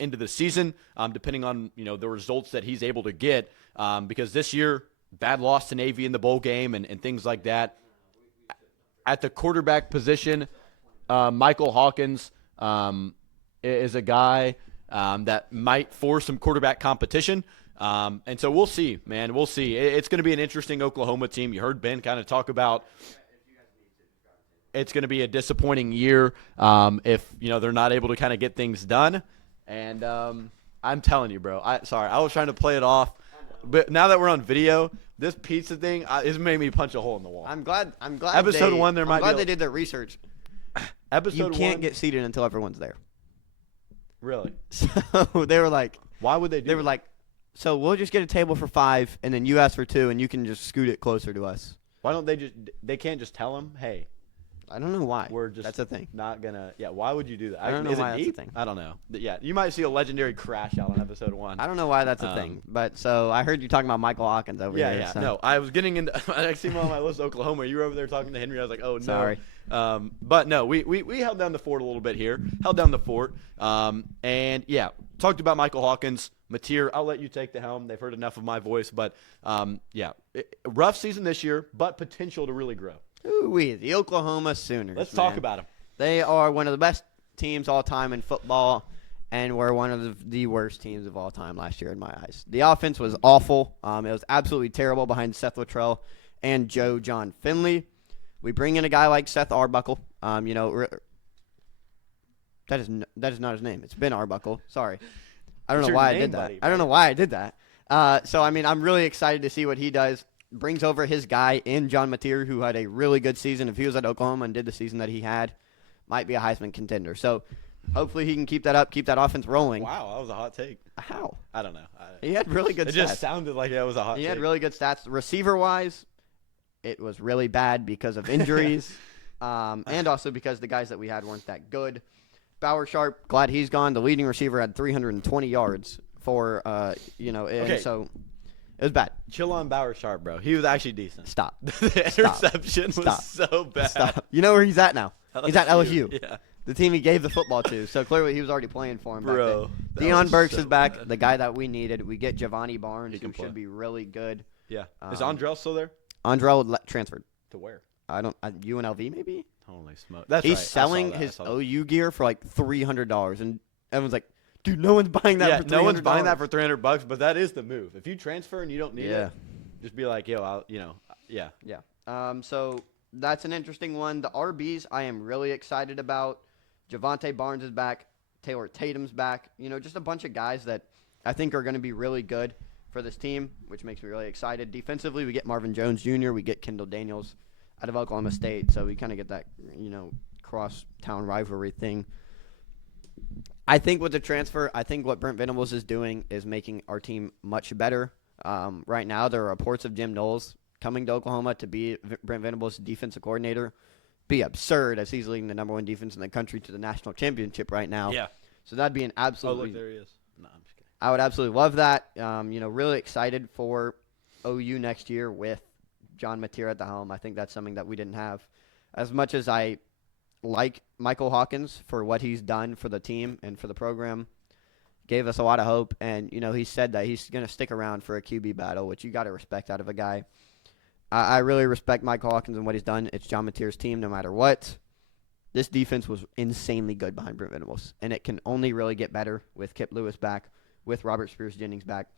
into the season, depending on the results that he's able to get. Because this year, bad loss to Navy in the bowl game and things like that. At the quarterback position, Michael Hawkins is a guy that might force some quarterback competition. And so we'll see, man. We'll see. It's going to be an interesting Oklahoma team. You heard Ben kind of talk about it's going to be a disappointing year if they're not able to kind of get things done. And I'm telling you, bro. I was trying to play it off, but now that we're on video, this pizza thing is made me punch a hole in the wall. I'm glad. Episode 1, I'm glad they did their research. Episode you can't 1, get seated until everyone's there. Really? So they were like, why would they do? They were like, so we'll just get a table for 5, and then you ask for 2, and you can just scoot it closer to us. Why don't they can't just tell them, hey, I don't know why. That's a thing. Not gonna. Yeah, why would you do that? I don't know Is why it that's deep? a thing. I don't know. Yeah, you might see a legendary crash out on episode 1. I don't know why that's a thing. But so I heard you talking about Michael Hawkins over here. Yeah. So. No, I was getting into. I see him on my list, Oklahoma. You were over there talking to Henry. I was like, oh no. Sorry. But no, we held down the fort a little bit here. Held down the fort. And yeah, talked about Michael Hawkins. Mateer, I'll let you take the helm. They've heard enough of my voice, but rough season this year, but potential to really grow. Ooh-wee, the Oklahoma Sooners. Let's talk about them. They are one of the best teams all time in football, and were one of the worst teams of all time last year in my eyes. The offense was awful. It was absolutely terrible behind Seth Luttrell and Joe John Finley. We bring in a guy like Seth Arbuckle. That is not his name. It's Ben Arbuckle. Sorry. I don't know why I did that. I don't know why I did that. I'm really excited to see what he does. Brings over his guy in John Mateer, who had a really good season. If he was at Oklahoma and did the season that he had, might be a Heisman contender. So hopefully he can keep that up, keep that offense rolling. Wow, that was a hot take. How? I don't know. He had really good stats. It just sounded like that was a hot take. He had really good stats. Receiver-wise, it was really bad because of injuries and also because the guys that we had weren't that good. Bauer Sharp, glad he's gone. The leading receiver had 320 yards for, Okay. So it was bad. Chill on Bauer Sharp, bro. He was actually decent. Stop. The interception was so bad. Stop. You know where he's at now? He's at LSU. Yeah. The team he gave the football to. So clearly he was already playing for him Bro, back then. Deion Burks so is back, bad. the guy that we needed. We get Giovanni Barnes, He who can play. should be really good. Yeah. Is Andrell still there? Andrell transferred. To where? UNLV maybe? Holy smoke. That's He's right. selling his OU gear for like $300, and everyone's like, "Dude, no one's buying that for $300." No one's buying that for $300, but that is the move. If you transfer and you don't need Yeah. it, just be like, yo, yeah. Yeah. So that's an interesting one. The RBs I am really excited about. Javonte Barnes is back. Taylor Tatum's back. Just a bunch of guys that I think are going to be really good for this team, which makes me really excited. Defensively, we get Marvin Jones Jr., we get Kendall Daniels out of Oklahoma State, so we kind of get that, cross-town rivalry thing. I think with the transfer, I think what Brent Venables is doing is making our team much better. Right now, there are reports of Jim Knowles coming to Oklahoma to be Brent Venables' defensive coordinator. Be absurd, as he's leading the number 1 defense in the country to the national championship right now. Yeah. So that'd be an absolutely. Oh, look, there he is. No, I'm just kidding. I would absolutely love that. Really excited for OU next year with John Mateer at the helm. I think that's something that we didn't have. As much as I like Michael Hawkins for what he's done for the team and for the program. Gave us a lot of hope, and he said that he's going to stick around for a QB battle, which you got to respect out of a guy. I really respect Michael Hawkins and what he's done. It's John Mateer's team no matter what. This defense was insanely good behind Brent Venables, and it can only really get better with Kip Lewis back, with Robert Spears-Jennings back.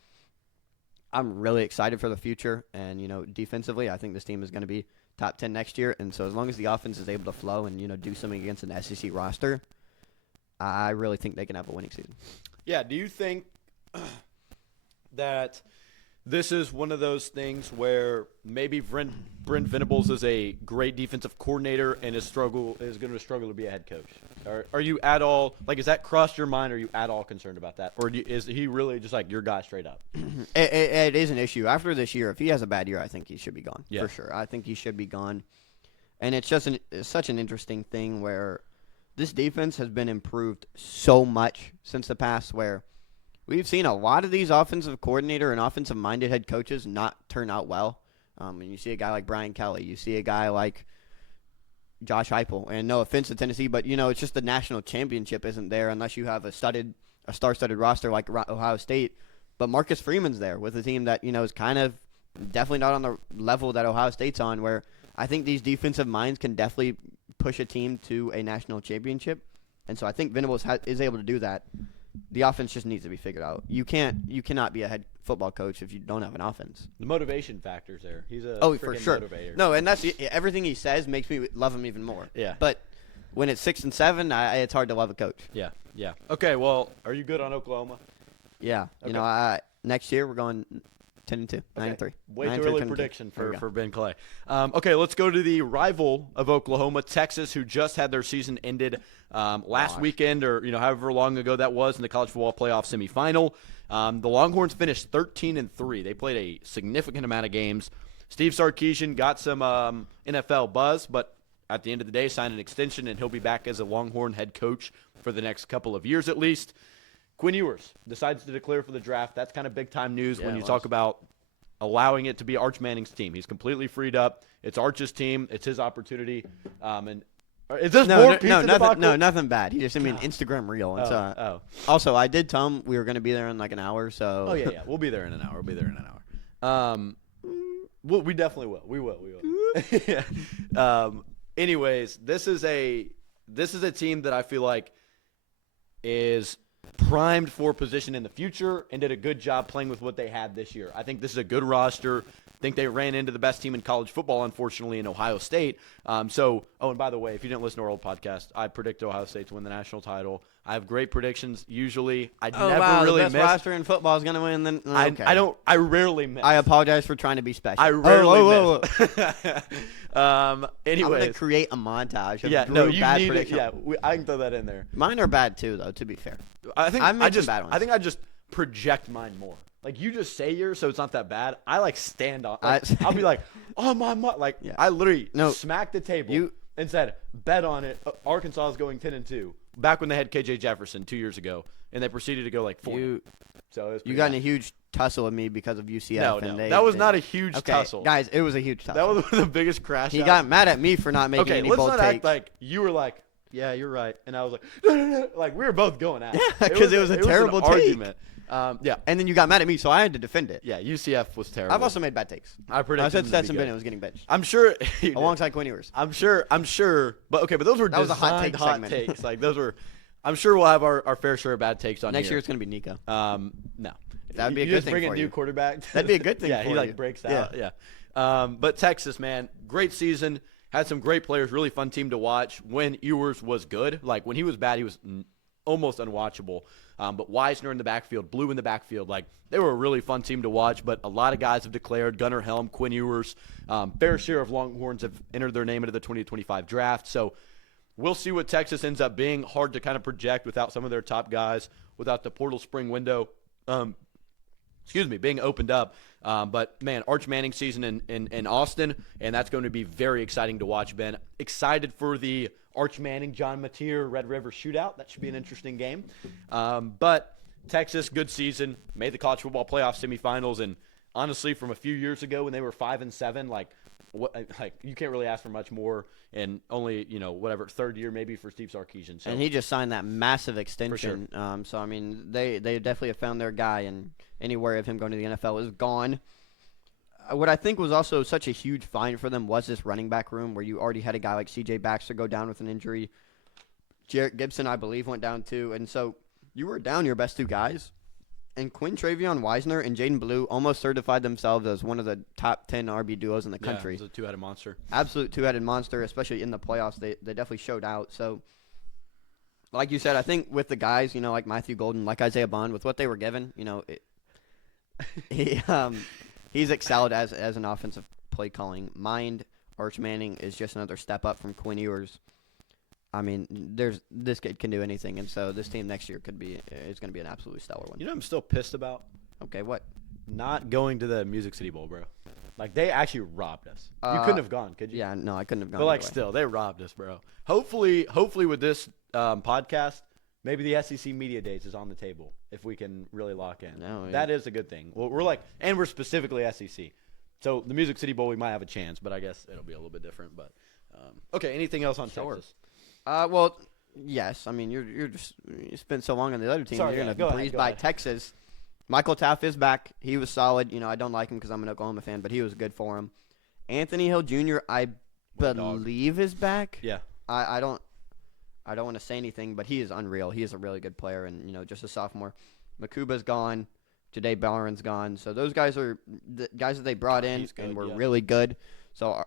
I'm really excited for the future, and defensively, I think this team is going to be top 10 next year. And so as long as the offense is able to flow and do something against an SEC roster, I really think they can have a winning season. Yeah, do you think that this is one of those things where maybe Brent Venables is a great defensive coordinator and is going to struggle to be a head coach? Are you at all – has that crossed your mind? Are you at all concerned about that? Or is he really just your guy straight up? It is an issue. After this year, if he has a bad year, I think he should be gone for sure. I think he should be gone. And it's just such an interesting thing where this defense has been improved so much since the past, where we've seen a lot of these offensive coordinator and offensive-minded head coaches not turn out well. And you see a guy like Brian Kelly. You see a guy like Josh Heupel. And no offense to Tennessee, but, it's just the national championship isn't there unless you have a star-studded roster like Ohio State. But Marcus Freeman's there with a team that, is kind of definitely not on the level that Ohio State's on, where I think these defensive minds can definitely push a team to a national championship. And so I think Venables is able to do that. The offense just needs to be figured out. You cannot be a head football coach if you don't have an offense. The motivation factor's there. He's a for sure motivator. No, and that's everything he says makes me love him even more. Yeah. But when it's 6 and 7, it's hard to love a coach. Yeah. Okay. Well, are you good on Oklahoma? Yeah. Okay. Next year we're going 10-2, 9-3. Way too early prediction for Ben Clay. Okay, let's go to the rival of Oklahoma, Texas, who just had their season ended last weekend, or however long ago that was, in the college football playoff semifinal. The Longhorns finished 13-3. They played a significant amount of games. Steve Sarkisian got some NFL buzz, but at the end of the day, signed an extension, and he'll be back as a Longhorn head coach for the next couple of years at least. Quinn Ewers decides to declare for the draft. That's kind of big-time news when you talk about allowing it to be Arch Manning's team. He's completely freed up. It's Arch's team. It's his opportunity. And is this more pizza debacle? No, nothing bad. He just an Instagram reel. It's, Also, I did tell him we were going to be there in like an hour. So. Oh yeah. We'll be there in an hour. We definitely will. We will. Anyways, this is a team that I feel like is primed for position in the future and did a good job playing with what they had this year. I think this is a good roster. I think they ran into the best team in college football, unfortunately, in Ohio State. And by the way, if you didn't listen to our old podcast, I predict Ohio State to win the national title. I have great predictions. Usually, I never really miss. The best roster in football is going to win. Then okay. I rarely miss. I apologize for trying to be special. I rarely miss. Anyways, I'm going to create a montage of bad predictions. I can throw that in there. Mine are bad too, though. To be fair, I think I just project mine more. Like, you just say yours, so it's not that bad. I stand on. I'll be like, oh my, I literally smacked the table and said, bet on it. Arkansas is going 10-2. Back when they had KJ Jefferson 2 years ago, and they proceeded to go 4. So you got in a huge tussle with me because of UCF. No, that was not a huge tussle. Guys, it was a huge tussle. That was one of the biggest crash. He got mad at me for not making any bold takes. Let's not act like you were like, yeah, you're right, and I was like, no. Like, we were both going at it. Yeah, because it was a terrible take. Argument. And then you got mad at me, so I had to defend it. Yeah, UCF was terrible. I've also made bad takes. I said Stetson Bennett was getting benched. I'm sure. Alongside Quinn Ewers. I'm sure. But those were hot takes. Like, those were. I'm sure we'll have our fair share of bad takes on next year. It's going to be Nico. No, that'd be a good thing for you. Bring a new quarterback. That'd be a good thing. Yeah, for he breaks out. Yeah. But Texas, man, great season. Had some great players. Really fun team to watch. When Ewers was good, like when he was bad, he was almost unwatchable. But Wisner in the backfield, Blue in the backfield, like they were a really fun team to watch. But a lot of guys have declared. Gunnar Helm, Quinn Ewers, fair share of Longhorns have entered their name into the 2025 draft. So we'll see what Texas ends up being. Hard to kind of project without some of their top guys, without the portal spring window, being opened up. But, man, Arch Manning season in Austin, and that's going to be very exciting to watch, Ben. Excited for the Arch Manning, John Mateer, Red River shootout. That should be an interesting game. But Texas, good season, made the college football playoff semifinals, and honestly, from a few years ago when they were 5-7, like, you can't really ask for much more, and only third year maybe for Steve Sarkisian. So. And he just signed that massive extension. For sure. So I mean, they definitely have found their guy, and any worry of him going to the NFL is gone. What I think was also such a huge find for them was this running back room, where you already had a guy like C.J. Baxter go down with an injury. Jarrett Gibson, I believe, went down too, and so you were down your best two guys. And Quinn Travion Wisner and Jaden Blue almost certified themselves as one of the top 10 RB duos in the country. Yeah, it was a two-headed monster. Absolute two-headed monster, especially in the playoffs. They definitely showed out. So, like you said, I think with the guys, like Matthew Golden, like Isaiah Bond, with what they were given, he's excelled as an offensive play calling mind. Arch Manning is just another step up from Quinn Ewers. I mean, this kid can do anything, and so this team next year is going to be an absolutely stellar one. I'm still pissed about? Okay, what? Not going to the Music City Bowl, bro. Like, they actually robbed us. You couldn't have gone, could you? Yeah, no, I couldn't have gone. But, still, they robbed us, bro. Hopefully with this podcast, maybe the SEC Media Days is on the table if we can really lock in. No, yeah. That is a good thing. Well, we're specifically SEC. So, the Music City Bowl, we might have a chance, but I guess it'll be a little bit different. But okay, anything else on Texas? Well, yes. I mean, you spent so long on the other team. Sorry, you're going to breeze by Texas. Michael Taft is back. He was solid. I don't like him because I'm an Oklahoma fan, but he was good for him. Anthony Hill Jr., I believe is back. Yeah. I don't want to say anything, but he is unreal. He is a really good player, and just a sophomore. Makuba's gone. Jade Barron's gone. So those guys are the guys that they brought in and were really good. So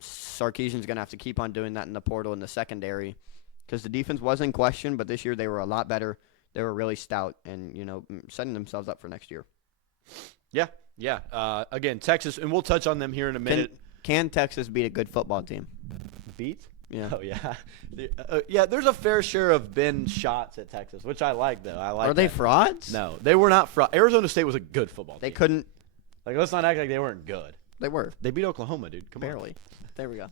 Sarkisian's going to have to keep on doing that in the portal in the secondary, because the defense was in question, but this year they were a lot better. They were really stout and, setting themselves up for next year. Yeah. Again, Texas, and we'll touch on them here in a minute. Can Texas beat a good football team? Beat? Yeah. Oh, yeah. There's a fair share of Ben shots at Texas, which I like, though. Are they frauds? No, they were not frauds. Arizona State was a good football team. They couldn't. Let's not act like they weren't good. They were. They beat Oklahoma, dude. Come Barely. on. There we go.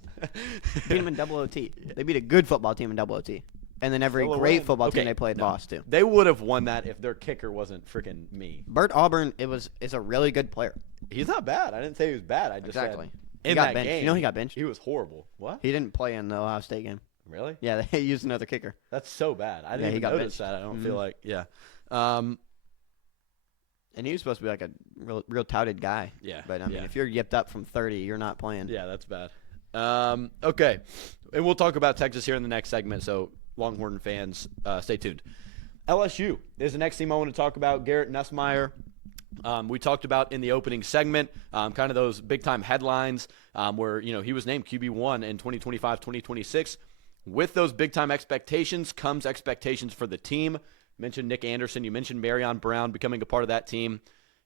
Beat them in double OT. They beat a good football team in double OT. And then every Still a great win. football team they played lost to. They would have won that if their kicker wasn't freaking me. Bert Auburn is a really good player. He's not bad. I didn't say he was bad. I just said He got that benched. game, He got benched. He was horrible. What? He didn't play in the Ohio State game. Really? Yeah, they used another kicker. That's so bad. I didn't even notice that. I don't feel like, and he was supposed to be like a real touted guy. Yeah. But, I mean, if you're yipped up from 30, you're not playing. Yeah, that's bad. Okay. And we'll talk about Texas here in the next segment, so Longhorn fans, stay tuned. LSU is the next team I want to talk about. Garrett Nussmeier. We talked about in the opening segment, kind of those big-time headlines where, he was named QB1 in 2025-2026. With those big-time expectations comes expectations for the team. You mentioned Nick Anderson. You mentioned Marion Brown becoming a part of that team.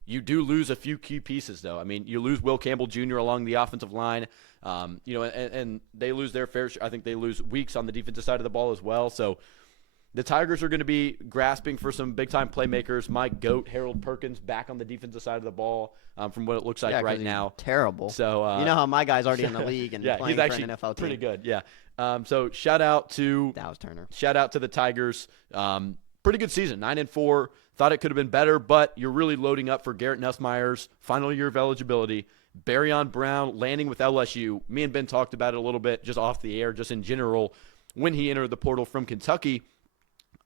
You do lose a few key pieces, though. I mean, you lose Will Campbell Jr. along the offensive line, and they lose their fair share. I think they lose Weeks on the defensive side of the ball as well. So the Tigers are going to be grasping for some big-time playmakers. Mike Goat, Harold Perkins back on the defensive side of the ball from what it looks like right now. Terrible. So you know how my guy's already in the league and playing he's actually for an NFL team. Pretty good, yeah. So shout out to Dallas Turner. Shout out to the Tigers. Pretty good season, 9-4. Thought it could have been better, but you're really loading up for Garrett Nussmeier's final year of eligibility. Barryon Brown landing with LSU. Me and Ben talked about it a little bit just off the air, just in general. When he entered the portal from Kentucky,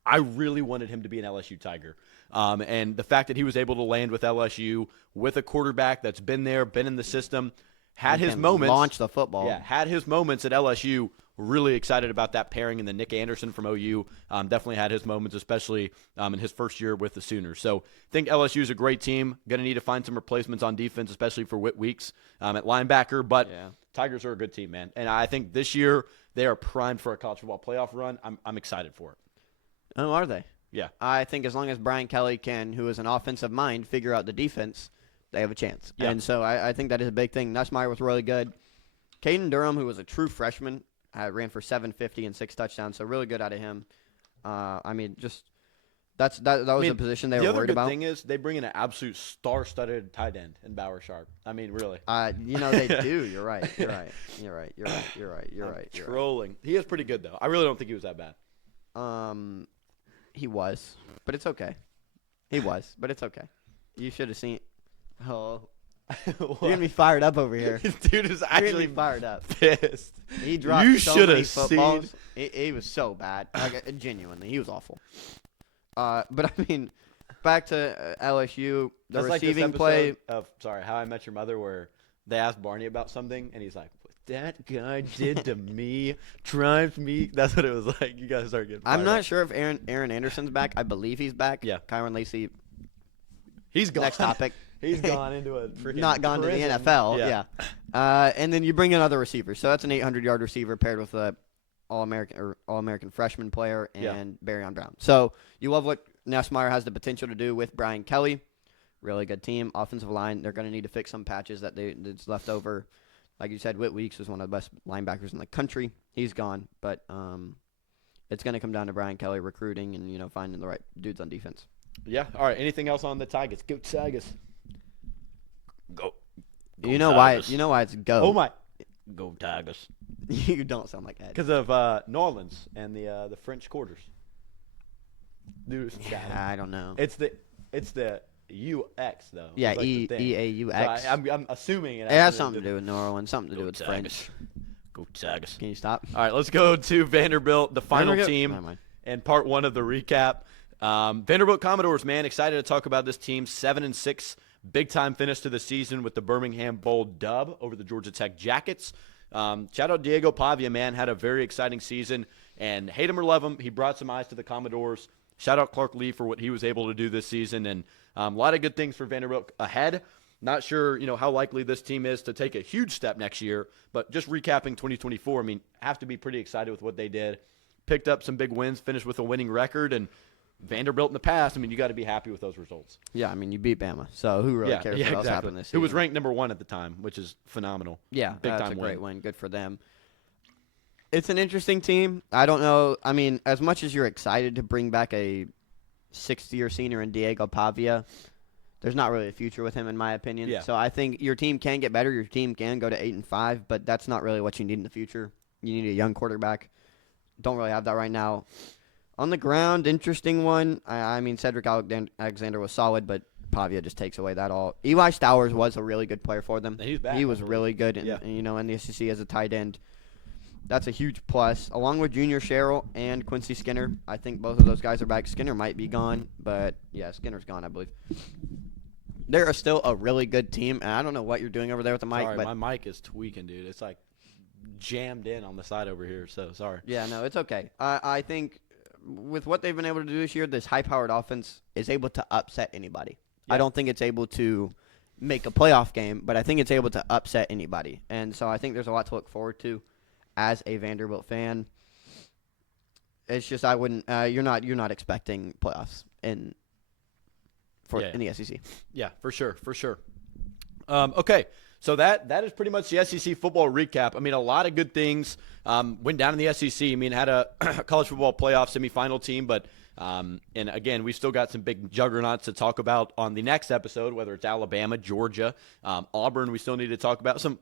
I really wanted him to be an LSU Tiger. And the fact that he was able to land with LSU with a quarterback that's been there, been in the system, had his moments. Launch the football. Yeah, had his moments at LSU. Really excited about that pairing, and then Nick Anderson from OU definitely had his moments, especially in his first year with the Sooners. So I think LSU is a great team. Going to need to find some replacements on defense, especially for Whit Weeks at linebacker. But Tigers are a good team, man. And I think this year they are primed for a college football playoff run. I'm excited for it. Oh, are they? Yeah. I think as long as Brian Kelly can, who is an offensive mind, figure out the defense, they have a chance. Yeah. And so I think that is a big thing. Nussmeier was really good. Caden Durham, who was a true freshman, ran for 750 and 6 touchdowns, so really good out of him. I mean, just that was a position they were worried about. The other good thing is they bring in an absolute star-studded tight end in Bauer Sharp. I mean, really. They do. You're right. You're right. Trolling. He is pretty good, though. I really don't think he was that bad. He was, but it's okay. He was, but it's okay. You should have seen. Oh. You're gonna be fired up over here. Dude is actually fired up. pissed. He dropped You so should many have footballs. He was so bad. Like, genuinely, he was awful. But I mean, back to LSU, the That's receiving like this play. episode of How I Met Your Mother, where they asked Barney about something, and he's like, "What that guy did to me drives me." That's what it was like. You guys start getting. I'm not up. sure if Aaron Anderson's back. I believe he's back. Yeah. Kyron Lacey. He's gone. Next topic. He's gone into a freaking Not gone prison. to the NFL. Yeah. And then you bring in other receivers. So that's an 800-yard receiver paired with a All-American freshman player and Barryon Brown. So you love what Nussmeier has the potential to do with Brian Kelly. Really good team. Offensive line, they're going to need to fix some patches that's left over. Like you said, Whit Weeks was one of the best linebackers in the country. He's gone. But it's going to come down to Brian Kelly recruiting and, finding the right dudes on defense. Yeah. All right. Anything else on the Tigers? Go Tigers. Go. You know why it's go. Oh my. Go Tigers. You don't sound like that. Because of New Orleans and the French Quarters. Dude, I don't know. It's the UX though. Yeah, It's like the thing. EAUX. So I'm assuming It has something to do with New Orleans, something to do with French. Go Tigers. Can you stop? All right, let's go to Vanderbilt, the final Never team, mind. and part one of the recap. Vanderbilt Commodores, man, excited to talk about this team. 7-6, big time finish to the season with the Birmingham Bowl dub over the Georgia Tech Jackets. Shout out Diego Pavia, man, had a very exciting season, and hate him or love him, he brought some eyes to the Commodores. Shout out Clark Lee for what he was able to do this season, and a lot of good things for Vanderbilt ahead. Not sure, how likely this team is to take a huge step next year, but just recapping 2024, I mean, have to be pretty excited with what they did. Picked up some big wins, finished with a winning record, and Vanderbilt in the past, I mean, you got to be happy with those results. Yeah, I mean, you beat Bama, so who really cares what else happened this season? Who was ranked number 1 at the time, which is phenomenal. Yeah, big that's time a win. great win. Good for them. It's an interesting team. I don't know. I mean, as much as you're excited to bring back a sixth-year senior in Diego Pavia, there's not really a future with him, in my opinion. Yeah. So I think your team can get better. Your team can go to 8-5, but that's not really what you need in the future. You need a young quarterback. Don't really have that right now. On the ground, interesting one. I mean, Cedric Alexander was solid, but Pavia just takes away that all. Eli Stowers was a really good player for them. He's back. He was really good, in the SEC as a tight end. That's a huge plus. Along with Junior Sherrill and Quincy Skinner, I think both of those guys are back. Skinner might be gone, but yeah, Skinner's gone, I believe. They're still a really good team, and I don't know what you're doing over there with the mic. Sorry, but my mic is tweaking, dude. It's like jammed in on the side over here, so sorry. Yeah, no, it's okay. I think with what they've been able to do this year, this high-powered offense is able to upset anybody. Yeah. I don't think it's able to make a playoff game, but I think it's able to upset anybody. And so I think there's a lot to look forward to as a Vanderbilt fan. It's just I wouldn't you're not expecting playoffs in the SEC. Yeah, for sure. Okay. So that is pretty much the SEC football recap. I mean, a lot of good things went down in the SEC. I mean, had a college football playoff semifinal team, but and again, we still got some big juggernauts to talk about on the next episode, whether it's Alabama, Georgia, Auburn. We still need to talk about some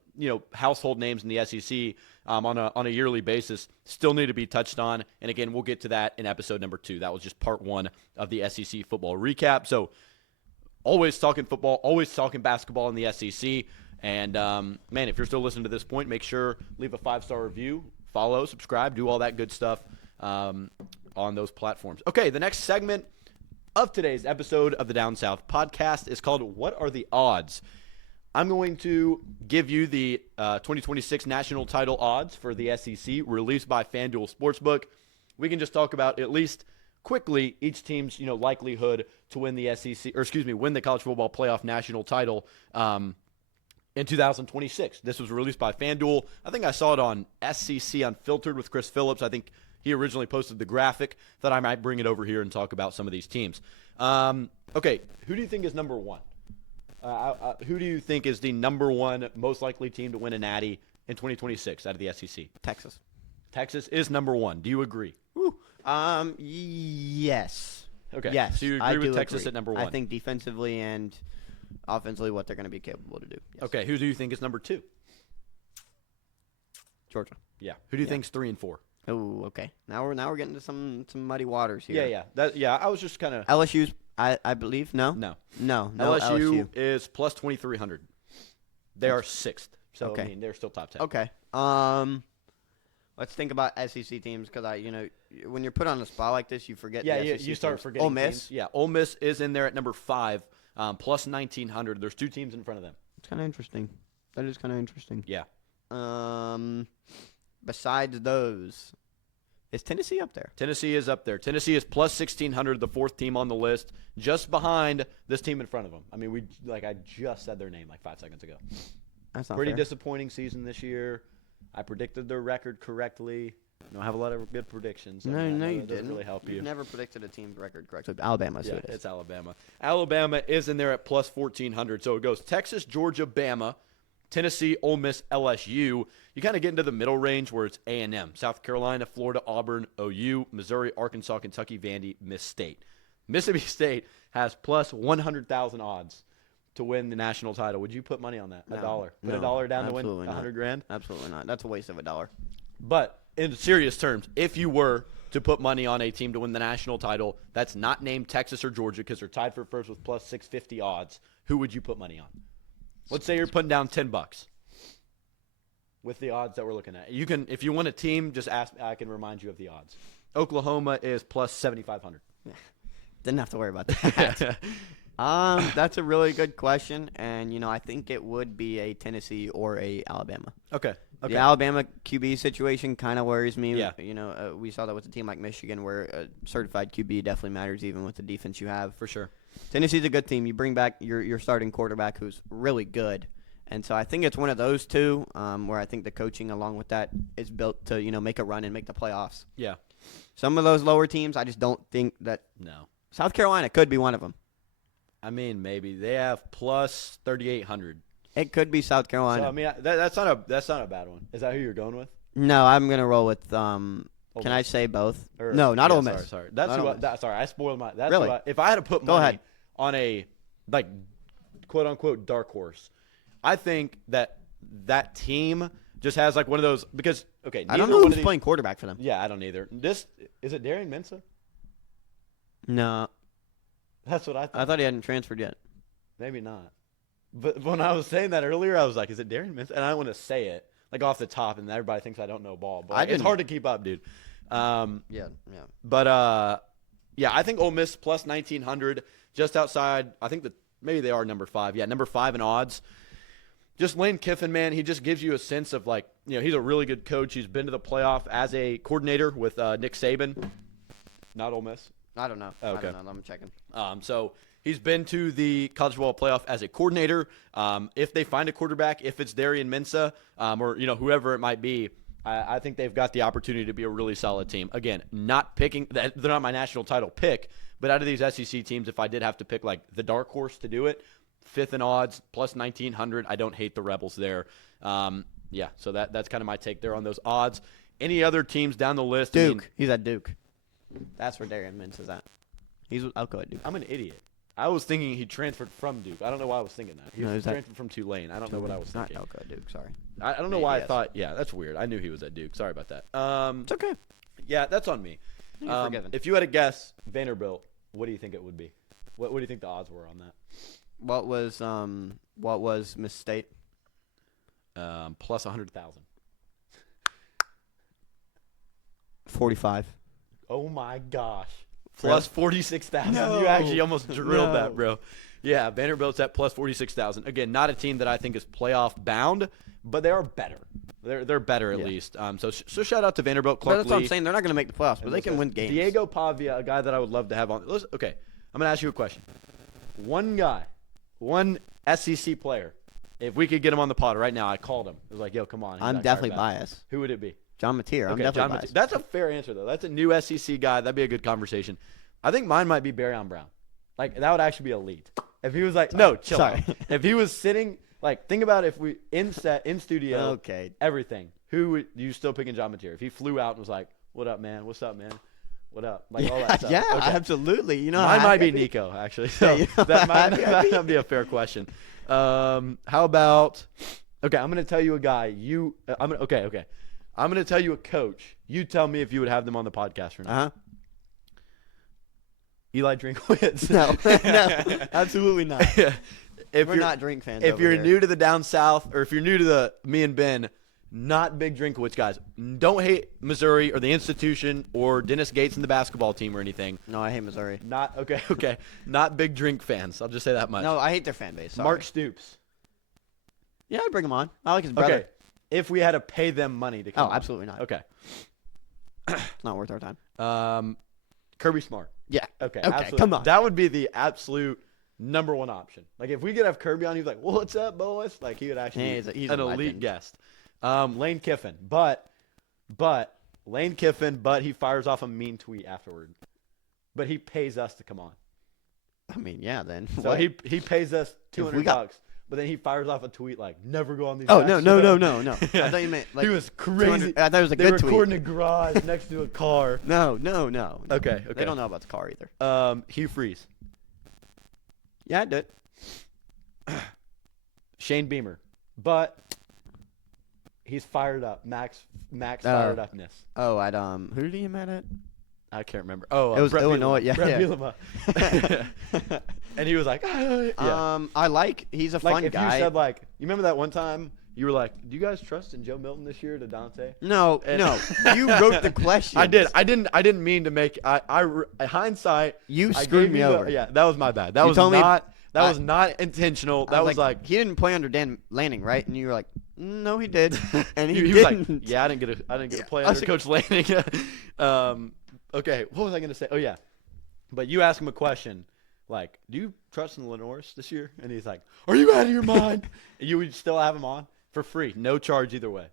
household names in the SEC on a yearly basis. Still need to be touched on, and again, we'll get to that in episode number 2. That was just part 1 of the SEC football recap. So always talking football, always talking basketball in the SEC. And, man, if you're still listening to this point, make sure leave a 5-star review, follow, subscribe, do all that good stuff on those platforms. Okay, the next segment of today's episode of the Down South podcast is called What Are the Odds? I'm going to give you the 2026 national title odds for the SEC released by FanDuel Sportsbook. We can just talk about at least quickly each team's likelihood to win the win the college football playoff national title in 2026. This was released by FanDuel. I think I saw it on SEC Unfiltered with Chris Phillips. I think he originally posted the graphic. Thought I might bring it over here and talk about some of these teams. Okay, who do you think is number 1? Who do you think is the number 1 most likely team to win a natty in 2026 out of the SEC? Texas. Texas is number 1. Do you agree? Yes. Okay. Yes. So you agree with Texas at number 1? I think defensively and offensively what they're going to be capable to do. Yes. Okay. Who do you think is number 2? Georgia. Yeah. Who do you think is 3 and 4? Oh, okay. Now we're getting to some muddy waters here. Yeah. I was just kind of LSU's. I believe no. No. LSU LSU is plus 2,300. They are 6th. So, Okay. I mean, they're still top 10. Okay. Let's think about SEC teams because when you're put on a spot like this, you forget. Yeah, the SEC you start teams. forgetting Ole Miss. teams. Yeah, Ole Miss is in there at number 5, plus 1,900. There's 2 teams in front of them. It's kind of interesting. That is kind of interesting. Yeah. Besides those, is Tennessee up there? Tennessee is up there. Tennessee is plus 1,600, the 4th team on the list, just behind this team in front of them. I mean, I just said their name like 5 seconds ago. That's not Pretty fair. disappointing season this year. I predicted their record correctly. I don't have a lot of good predictions. No, you doesn't didn't. really help you. You've never predicted a team's record correctly. Alabama, so Yeah, it is. it's Alabama. Alabama is in there at plus 1,400. So it goes Texas, Georgia, Bama, Tennessee, Ole Miss, LSU. You kind of get into the middle range where it's A&M. South Carolina, Florida, Auburn, OU, Missouri, Arkansas, Kentucky, Vandy, Miss State. Mississippi State has plus 100,000 odds to win the national title. Would you put money on that? No, $1. Put no, $1 down to win absolutely not. 100 grand? Absolutely not. That's a waste of $1. But in serious terms, if you were to put money on a team to win the national title that's not named Texas or Georgia because they're tied for first with plus 650 odds, who would you put money on? Let's say you're putting down $10 with the odds that we're looking at. You can, if you want a team, just ask. I can remind you of the odds. Oklahoma is plus 7,500. Didn't have to worry about that. That's a really good question, and I think it would be a Tennessee or a Alabama. Okay. The Alabama QB situation kind of worries me. Yeah. We saw that with a team like Michigan, where a certified QB definitely matters, even with the defense you have. For sure. Tennessee's a good team. You bring back your starting quarterback, who's really good, and so I think it's one of those two, where I think the coaching along with that is built to make a run and make the playoffs. Yeah. Some of those lower teams, I just don't think that. No. South Carolina could be one of them. I mean, maybe they have plus 3,800. It could be South Carolina. So I mean, that's not a bad one. Is that who you're going with? No, I'm gonna roll with. Ole Can I Miss. say both? Or- No, not yeah, Ole Miss. Sorry. That's Not who. Ole Miss. Sorry, I spoiled my. That's Really? who if I had to put Go money ahead. on a quote unquote dark horse, I think that team just has like one of those because I don't neither know one who's of these- playing quarterback for them. Yeah, I don't either. This is it. Darian Mensah? No, That's what I thought. I thought he hadn't transferred yet. Maybe not. But when I was saying that earlier, I was like, "Is it Darian Mensah?" And I want to say it like off the top, and everybody thinks I don't know ball. But I it's didn't. hard to keep up, dude. Yeah. But yeah, I think Ole Miss plus 1,900, just outside. I think that maybe they are number 5. Yeah, number 5 in odds. Just Lane Kiffin, man, he just gives you a sense of like, he's a really good coach. He's been to the playoff as a coordinator with Nick Saban. Not Ole Miss. I don't know. Okay. I don't know. I'm checking. So he's been to the college football playoff as a coordinator. If they find a quarterback, if it's Darian Mensah or whoever it might be, I think they've got the opportunity to be a really solid team. Again, not picking – they're not my national title pick, but out of these SEC teams, if I did have to pick like the dark horse to do it, 5th in odds, plus 1,900, I don't hate the Rebels there. Yeah, so that's kind of my take there on those odds. Any other teams down the list? Duke. He's at Duke. That's where Darian Mintz is at. I'll go at Duke. I'm an idiot. I was thinking he transferred from Duke. I don't know why I was thinking that. He was transferred from Tulane. I don't know what I was thinking. Not Elko at Duke, sorry. I don't know Maybe, why I yes. thought. Yeah, that's weird. I knew he was at Duke. Sorry about that. It's okay. Yeah, that's on me. You're forgiven. If you had to guess Vanderbilt, what do you think it would be? What do you think the odds were on that? What was Miss State? Plus 100,000. 45. Oh my gosh. Really? Plus 46,000. No. You actually almost drilled No. that, bro. Yeah, Vanderbilt's at plus 46,000. Again, not a team that I think is playoff bound, but they are better. They're better at least. So shout out to Vanderbilt. Clark That's what I'm Lee. saying. They're not going to make the playoffs, but they can win games. Diego Pavia, a guy that I would love to have on. Okay, I'm going to ask you a question. One guy, one SEC player, if we could get him on the pod right now, I called him. I was like, yo, come on. He's I'm not definitely Charback. biased. Who would it be? John Mateer. I'm Okay, definitely John biased. That's a fair answer, though. That's a new SEC guy. That'd be a good conversation. I think mine might be Barryon Brown. Like, that would actually be elite. If he was like, no, chill out. If he was sitting, like, think about if we, in studio, Okay. everything, who would you still picking John Mateer? If he flew out and was like, what up, man? What's up, man? What up? Like, all that stuff. Yeah, Okay. absolutely. You know, Mine how might be happy I'd Nico, actually. So you know that how might happy I'd be? that'd be a fair question. How about? Okay, I'm gonna tell you a guy. Okay. I'm gonna tell you a coach. You tell me if you would have them on the podcast or not. Uh-huh. Eli Drinkwitz. No, no, absolutely not. We're not drink fans. If over you're here. new to the down south, or if you're new to the me and Ben, not big Drinkowitz guys. Don't hate Missouri or the institution or Dennis Gates and the basketball team or anything. No, I hate Missouri. Not okay. Not big drink fans. I'll just say that much. No, I hate their fan base. Sorry. Mark Stoops. Yeah, I'd bring him on. I like his brother. Okay. If we had to pay them money to come Oh, on. absolutely not. Okay. It's not worth our time. Kirby Smart. Yeah. Okay. Okay, Absolutely. come on. That would be the absolute number one option. Like if we could have Kirby on, he's like, "What's up, boys?" Like he would actually He's be a an elite legend. guest. Lane Kiffin, but Lane Kiffin, but he fires off a mean tweet afterward. But he pays us to come on. I mean, yeah. Then. So What? he pays us we $200, got- but then he fires off a tweet like, "Never go on these." Oh tracks." no. I thought you meant like he was crazy. I thought it was a They good were tweet. recording a garage next to a car. No. Okay. They don't know about the car either. Hugh Freeze, Yeah, I did. Shane Beamer, but he's fired up. Max fired upness. Oh, at who did he met at? I can't remember. Oh, It was Brett Illinois, Bielema. yeah, Brett yeah. Bielema. And he was like, yeah. I like. He's a Like fun if guy. you said like, you remember that one time you were like, "Do you guys trust in Joe Milton this year?" to Dante. No. You wrote the question. I did. I didn't mean to make. Hindsight. You I screwed gave me you over. yeah, that was my bad. That You was told me- not. That I- was not intentional. That was like he didn't play under Dan Lanning, right? And you were like, no, he did, and he was didn't. like, "Yeah, I didn't get a play I was under Coach Lanning." Okay, what was I going to say? Oh yeah, but you asked him a question like, "Do you trust in Lenore's this year?" And he's like, "Are you out of your mind?" You would still have him on for free, no charge either way.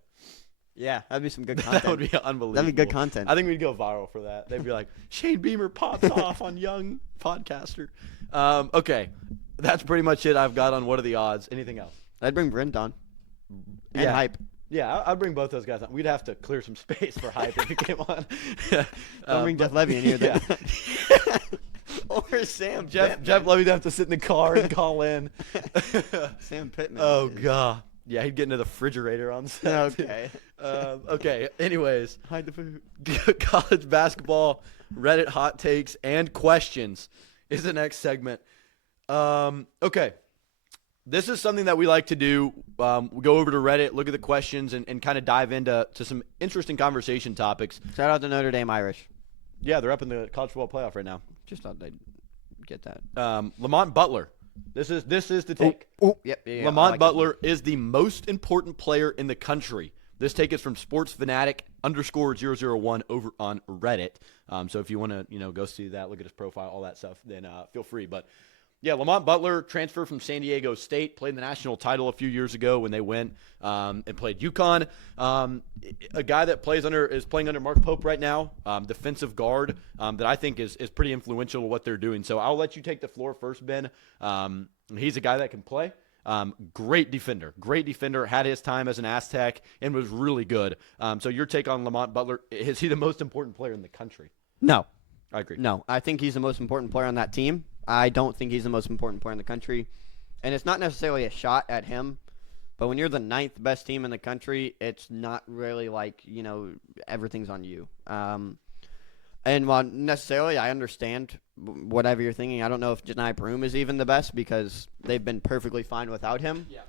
Yeah, that'd be some good content. That would be unbelievable. That'd be good content. I think we'd go viral for that. They'd be like, Shane Beamer pops off on young podcaster. Okay, that's pretty much it I've got on what are the odds. Anything else? I'd bring Brent on. And Yeah. Hype. Yeah, I'd bring both those guys on. We'd have to clear some space for Hype if he came on. Don't bring Jeff Levy in here then. Yeah. Or Sam Jeff Levy'd have to sit in the car and call in. Sam Pittman. Oh, God. Yeah, he'd get into the refrigerator on set. Okay. Okay, anyways. Hide the food. College basketball, Reddit hot takes, and questions is the next segment. Okay. This is something that we like to do. We go over to Reddit, look at the questions, and kind of dive into some interesting conversation topics. Shout out to Notre Dame Irish. Yeah, they're up in the college football playoff right now. Just thought they'd get that. Lamont Butler. This is the take. Oh, yep. Yeah, Lamont I like Butler is the most important player in the country. This take is from sportsfanatic_001 over on Reddit. So if you want to, go see that, look at his profile, all that stuff, then feel free. But yeah, Lamont Butler transferred from San Diego State, played the national title a few years ago when they went and played UConn. A guy that is playing under Mark Pope right now, defensive guard, that I think is pretty influential to what they're doing. So I'll let you take the floor first, Ben. He's a guy that can play. Great defender, had his time as an Aztec and was really good. So your take on Lamont Butler, is he the most important player in the country? No. I agree. No, I think he's the most important player on that team. I don't think he's the most important player in the country. And it's not necessarily a shot at him, but when you're the 9th best team in the country, it's not really like, everything's on you. And while necessarily I understand whatever you're thinking, I don't know if Janai Broom is even the best because they've been perfectly fine without him. Yeah.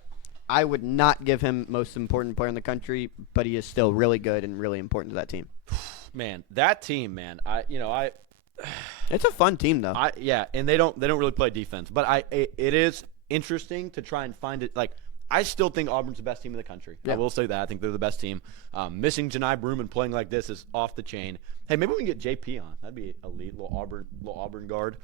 I would not give him most important player in the country, but he is still really good and really important to that team. Man, that team, man. It's a fun team though. And they don't really play defense, but it is interesting to try and find it. Like, I still think Auburn's the best team in the country. Yeah. I will say that. I think they're the best team. Missing Janai Broom and playing like this is off the chain. Hey, maybe we can get JP on. That'd be elite, little Auburn guard,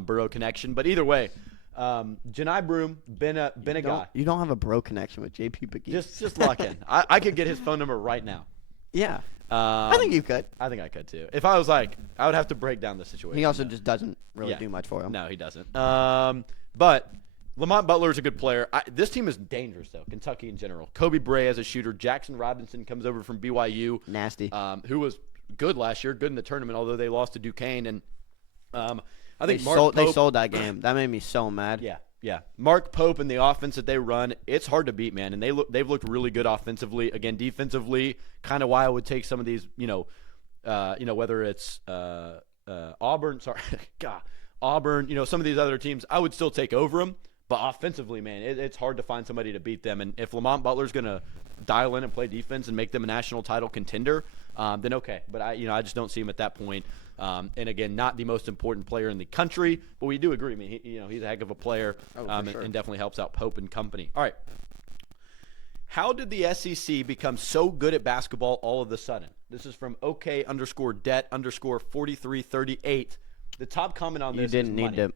Burrow connection. But either way, Janai Broom been a guy. You don't have a bro connection with JP Pagee. Just lock in. I could get his phone number right now. Yeah. I think you could. I think I could too. If I was like, I would have to break down the situation. He also just doesn't really Yeah. do much for him. No, he doesn't. But Lamont Butler is a good player. This team is dangerous, though, Kentucky in general. Kobe Bray as a shooter. Jackson Robinson comes over from BYU. Nasty. Who was good last year, good in the tournament, although they lost to Duquesne. And I They think Mark Pope, sold that game. That made me so mad. Yeah. Mark Pope and the offense that they run, it's hard to beat, man. And they've looked really good offensively. Again, defensively, kind of why I would take some of these, whether it's Auburn, Auburn, some of these other teams, I would still take over them. But offensively, man, it's hard to find somebody to beat them. And if Lamont Butler's going to dial in and play defense and make them a national title contender, then okay. But I just don't see him at that point. And again, not the most important player in the country, but we do agree. I mean, he's a heck of a player, sure. and definitely helps out Pope and company. All right. How did the SEC become so good at basketball all of a sudden? This is from OK_det_4338. The top comment on this is money.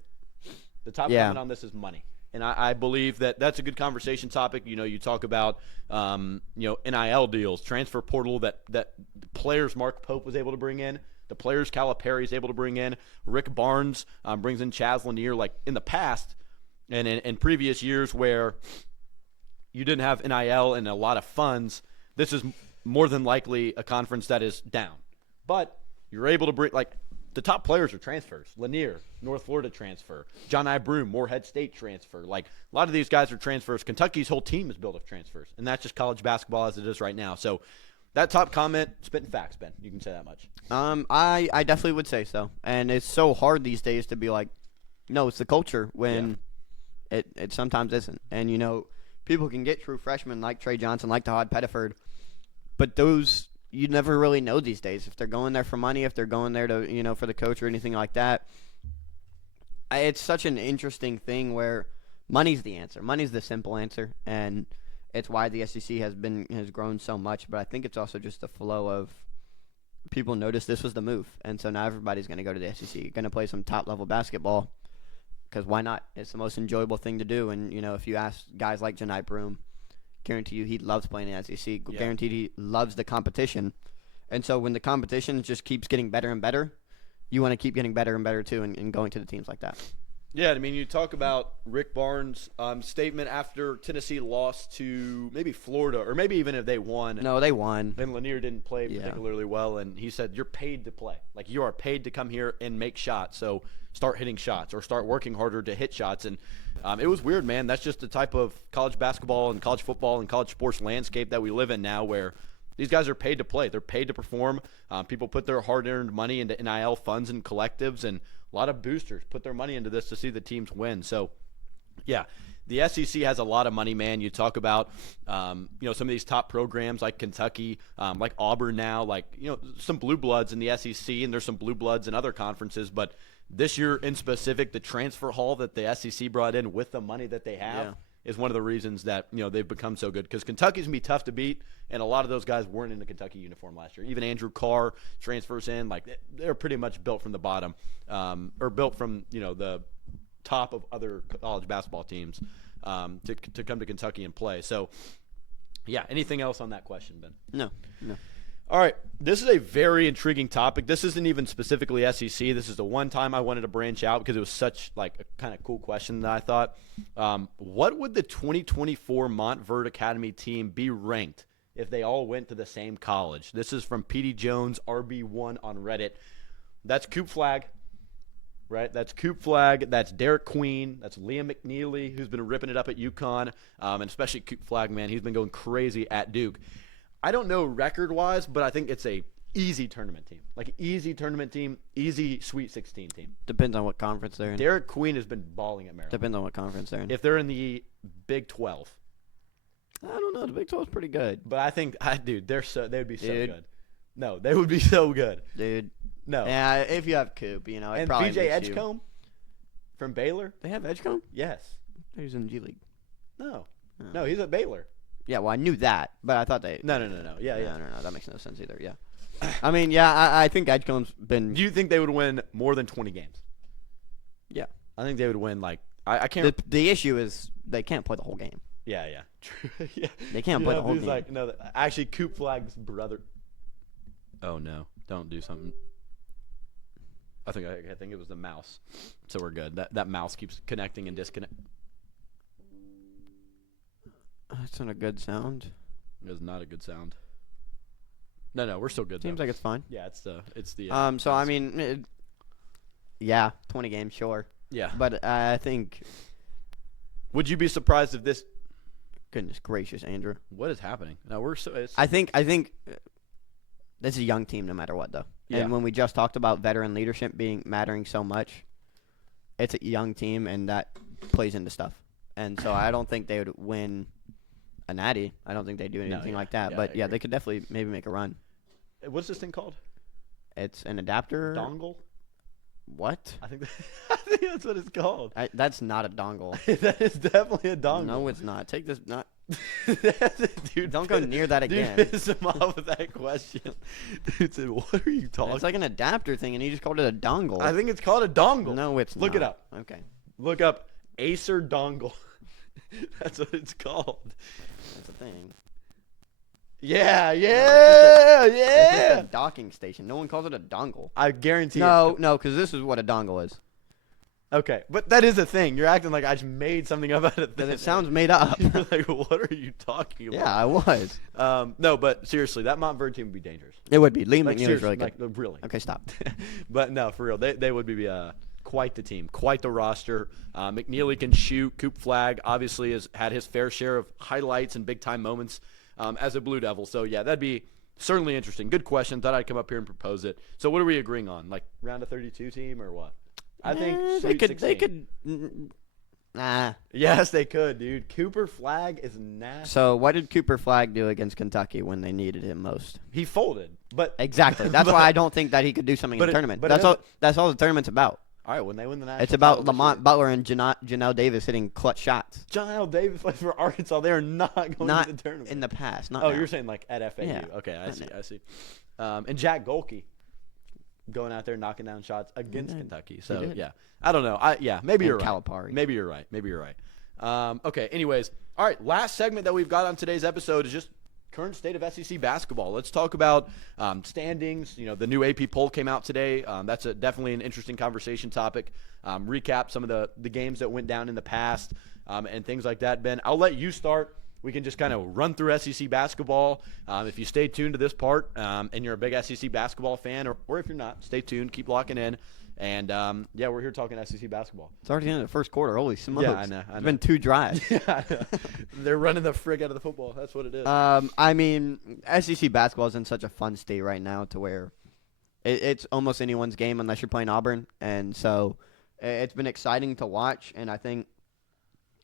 The top comment on this is money. And I believe that's a good conversation topic. You talk about, NIL deals, transfer portal that players Mark Pope was able to bring in, the players Calipari is able to bring in, Rick Barnes brings in Chaz Lanier. Like in the past and in previous years where you didn't have NIL and a lot of funds, this is more than likely a conference that is down. But you're able to bring, like, the top players are transfers. Lanier, North Florida transfer. John I. Broome, Morehead State transfer. Like, a lot of these guys are transfers. Kentucky's whole team is built of transfers, and that's just college basketball as it is right now. So that top comment, spitting facts, Ben. You can say that much. I definitely would say so. And it's so hard these days to be like, no, it's the culture when it sometimes isn't. And, people can get true freshmen like Trey Johnson, like Todd Pettiford, but those you never really know these days if they're going there for money, if they're going there to for the coach or anything like that. It's such an interesting thing where money's the answer. Money's the simple answer, and it's why the SEC has grown so much. But I think it's also just the flow of people noticed this was the move, and so now everybody's going to go to the SEC, going to play some top level basketball. Because why not? It's the most enjoyable thing to do. And, if you ask guys like Janai Broome, guarantee you he loves playing in the SEC. Yeah. Guaranteed he loves the competition. And so when the competition just keeps getting better and better, you want to keep getting better and better too and going to the teams like that. Yeah, I mean, you talk about Rick Barnes' statement after Tennessee lost to maybe Florida, or maybe even if they won. No, they won. And Lanier didn't play particularly well, and he said, you're paid to play. Like, you are paid to come here and make shots, so start hitting shots or start working harder to hit shots. And it was weird, man. That's just the type of college basketball and college football and college sports landscape that we live in now, where these guys are paid to play. They're paid to perform. People put their hard-earned money into NIL funds and collectives, and a lot of boosters put their money into this to see the teams win. So, yeah, the SEC has a lot of money, man. You talk about, some of these top programs like Kentucky, like Auburn now, like, some blue bloods in the SEC, and there's some blue bloods in other conferences. But this year in specific, the transfer haul that the SEC brought in with the money that they have is one of the reasons that, they've become so good. Because Kentucky's going to be tough to beat, and a lot of those guys weren't in the Kentucky uniform last year. Even Andrew Carr transfers in. Like, they're pretty much built from the bottom, or built from, the top of other college basketball teams to come to Kentucky and play. So, yeah, anything else on that question, Ben? No. All right, this is a very intriguing topic. This isn't even specifically SEC. This is the one time I wanted to branch out because it was such like a kind of cool question that I thought. What would the 2024 Montverde Academy team be ranked if they all went to the same college? This is from Petey Jones, RB1 on Reddit. That's Coop Flag, right? That's Coop Flag. That's Derek Queen. That's Liam McNeely, who's been ripping it up at UConn, and especially Coop Flag, man. He's been going crazy at Duke. I don't know record-wise, but I think it's a easy tournament team. Like, easy tournament team, easy Sweet 16 team. Depends on what conference they're in. Derek Queen has been balling at Maryland. Depends on what conference they're in. If they're in the Big 12. I don't know. The Big 12 is pretty good. But I think, dude, they would be so good. No, they would be so good. Dude. No. Yeah, if you have Coop, it and probably BJ Edgecombe from Baylor. They have Edgecombe? Yes. He's in the G League. No. No, he's at Baylor. Yeah, well, I knew that, but I thought they... No. Yeah. No, that makes no sense either, yeah. I mean, yeah, I think Edgecombe's been... Do you think they would win more than 20 games? Yeah. I think they would win, like... I can't... The issue is they can't play the whole game. Yeah. True. Yeah. They can't play the whole game. Like, no, actually, Coop Flag's brother... Oh, no. Don't do something. I think it was the mouse. So we're good. That mouse keeps connecting and disconnecting. That's not a good sound. It is not a good sound. No, we're still good. Seems like it's fine. Yeah, it's the. So I mean, 20 games, sure. Yeah, but I think. Would you be surprised if this? Goodness gracious, Andrew! What is happening? No, we're so. I think this is a young team, no matter what, though. Yeah. And when we just talked about veteran leadership mattering so much, it's a young team, and that plays into stuff. and so I don't think they would win a natty. I don't think they do anything like that. Yeah, but I yeah, agree. they could definitely maybe make a run. What's this thing called? It's an adapter. Dongle? What? I think that's what it's called. That's not a dongle. That is definitely a dongle. No, it's not. Take this. Not. Dude, Don't go near that again. Dude, piss him off with that question. Dude said, "What are you talking?" It's like an adapter thing, and you just called it a dongle. I think it's called a dongle. No, it's Look not. it up. Okay. Look up Acer dongle. That's what it's called. That's a thing. Yeah. It's just a docking station. No one calls it a dongle. I guarantee. No, because this is what a dongle is. Okay, but that is a thing. You're acting like I just made something up out of Because thin it sounds made up. You're like, what are you talking about? Yeah, I was. No, but seriously, that Montverde team would be dangerous. It would be. Liam Like, McNeely's seriously, really good. like, really. Okay, stop. But no, for real, they would be quite the team, quite the roster. McNeely can shoot. Coop Flag obviously has had his fair share of highlights and big time moments as a Blue Devil. So yeah, that'd be certainly interesting. Good question. Thought I'd come up here and propose it. So what are we agreeing on? Like round of 32 team or what? I think they could. Nah. Yes, they could, dude. Cooper Flag is nasty. So what did Cooper Flag do against Kentucky when they needed him most? He folded, but Exactly. That's why I don't think that he could do something in the tournament. but That's all the tournament's about. all right, when they win the national, It's about title this Lamont year- Butler and Janelle Davis hitting clutch shots. John L. Davis plays for Arkansas. They are not going Not to the tournament. in the past. Not Oh, now. you're saying like at FAU? Yeah. Okay, I Not see. now. I see. And Jack Golke going out there knocking down shots against did. Kentucky. So did. yeah, I don't know. Maybe And you're right. Calipari. Maybe you're right. Maybe you're right. Okay. Anyways, all right. Last segment that we've got on today's episode is just current state of SEC basketball. Let's talk about standings. You know, the new AP poll came out today. That's definitely an interesting conversation topic. Recap some of the games that went down in the past and things like that. Ben, I'll let you start. We can just kind of run through SEC basketball. If you stay tuned to this part and you're a big SEC basketball fan, or if you're not, stay tuned. Keep locking in. And, yeah, we're here talking SEC basketball. It's already in the first quarter. Holy smokes. Yeah, I know. It's been 2 drives. They're running the frig out of the football. That's what it is. I mean, SEC basketball is in such a fun state right now to where it's almost anyone's game unless you're playing Auburn. And so it's been exciting to watch. And I think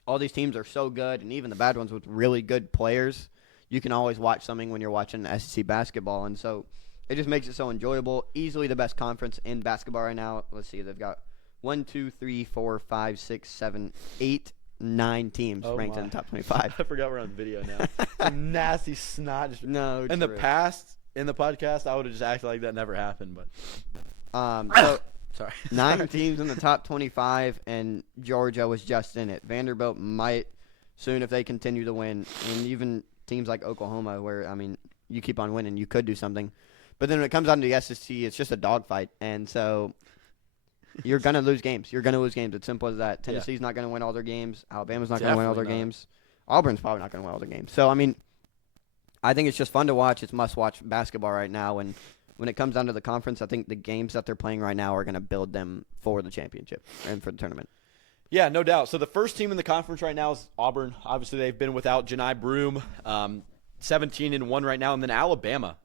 all these teams are so good, and even the bad ones with really good players. You can always watch something when you're watching SEC basketball. And so it just makes it so enjoyable. Easily the best conference in basketball right now. Let's see. They've got 1, 2, 3, 4, 5, 6, 7, 8, 9 teams ranked in the top 25. I forgot we're on video now. Some nasty snot. Just, No, in the true. past, in the podcast, I would have just acted like that never happened. But So sorry. 9 teams in the top 25, and Georgia was just in it. Vanderbilt might soon if they continue to win, and even teams like Oklahoma, where, I mean, you keep on winning, you could do something. But then when it comes down to the SEC, it's just a dogfight, and so you're going to lose games. You're going to lose games. It's simple as that. Tennessee's not going to win all their games. Alabama's not going to win all their Definitely not. games. Auburn's probably not going to win all their games. So, I mean, I think it's just fun to watch. It's must-watch basketball right now, and when it comes down to the conference, I think the games that they're playing right now are going to build them for the championship and for the tournament. Yeah, no doubt. So the first team in the conference right now is Auburn. Obviously, they've been without Janai Broom, 17-1 right now, and then Alabama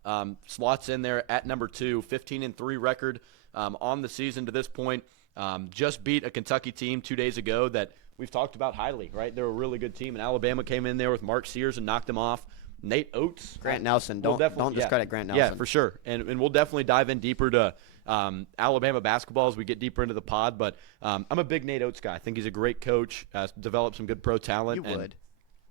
slots in there at number 2, 15-3 record on the season to this point. Just beat a Kentucky team 2 days ago that we've talked about highly. Right, they're a really good team, and Alabama came in there with Mark Sears and knocked them off. Nate Oates, Grant Nelson. Don't discredit Grant Nelson. Yeah, for sure. And we'll definitely dive in deeper to Alabama basketball as we get deeper into the pod. But I'm a big Nate Oates guy. I think he's a great coach. Developed some good pro talent. You would.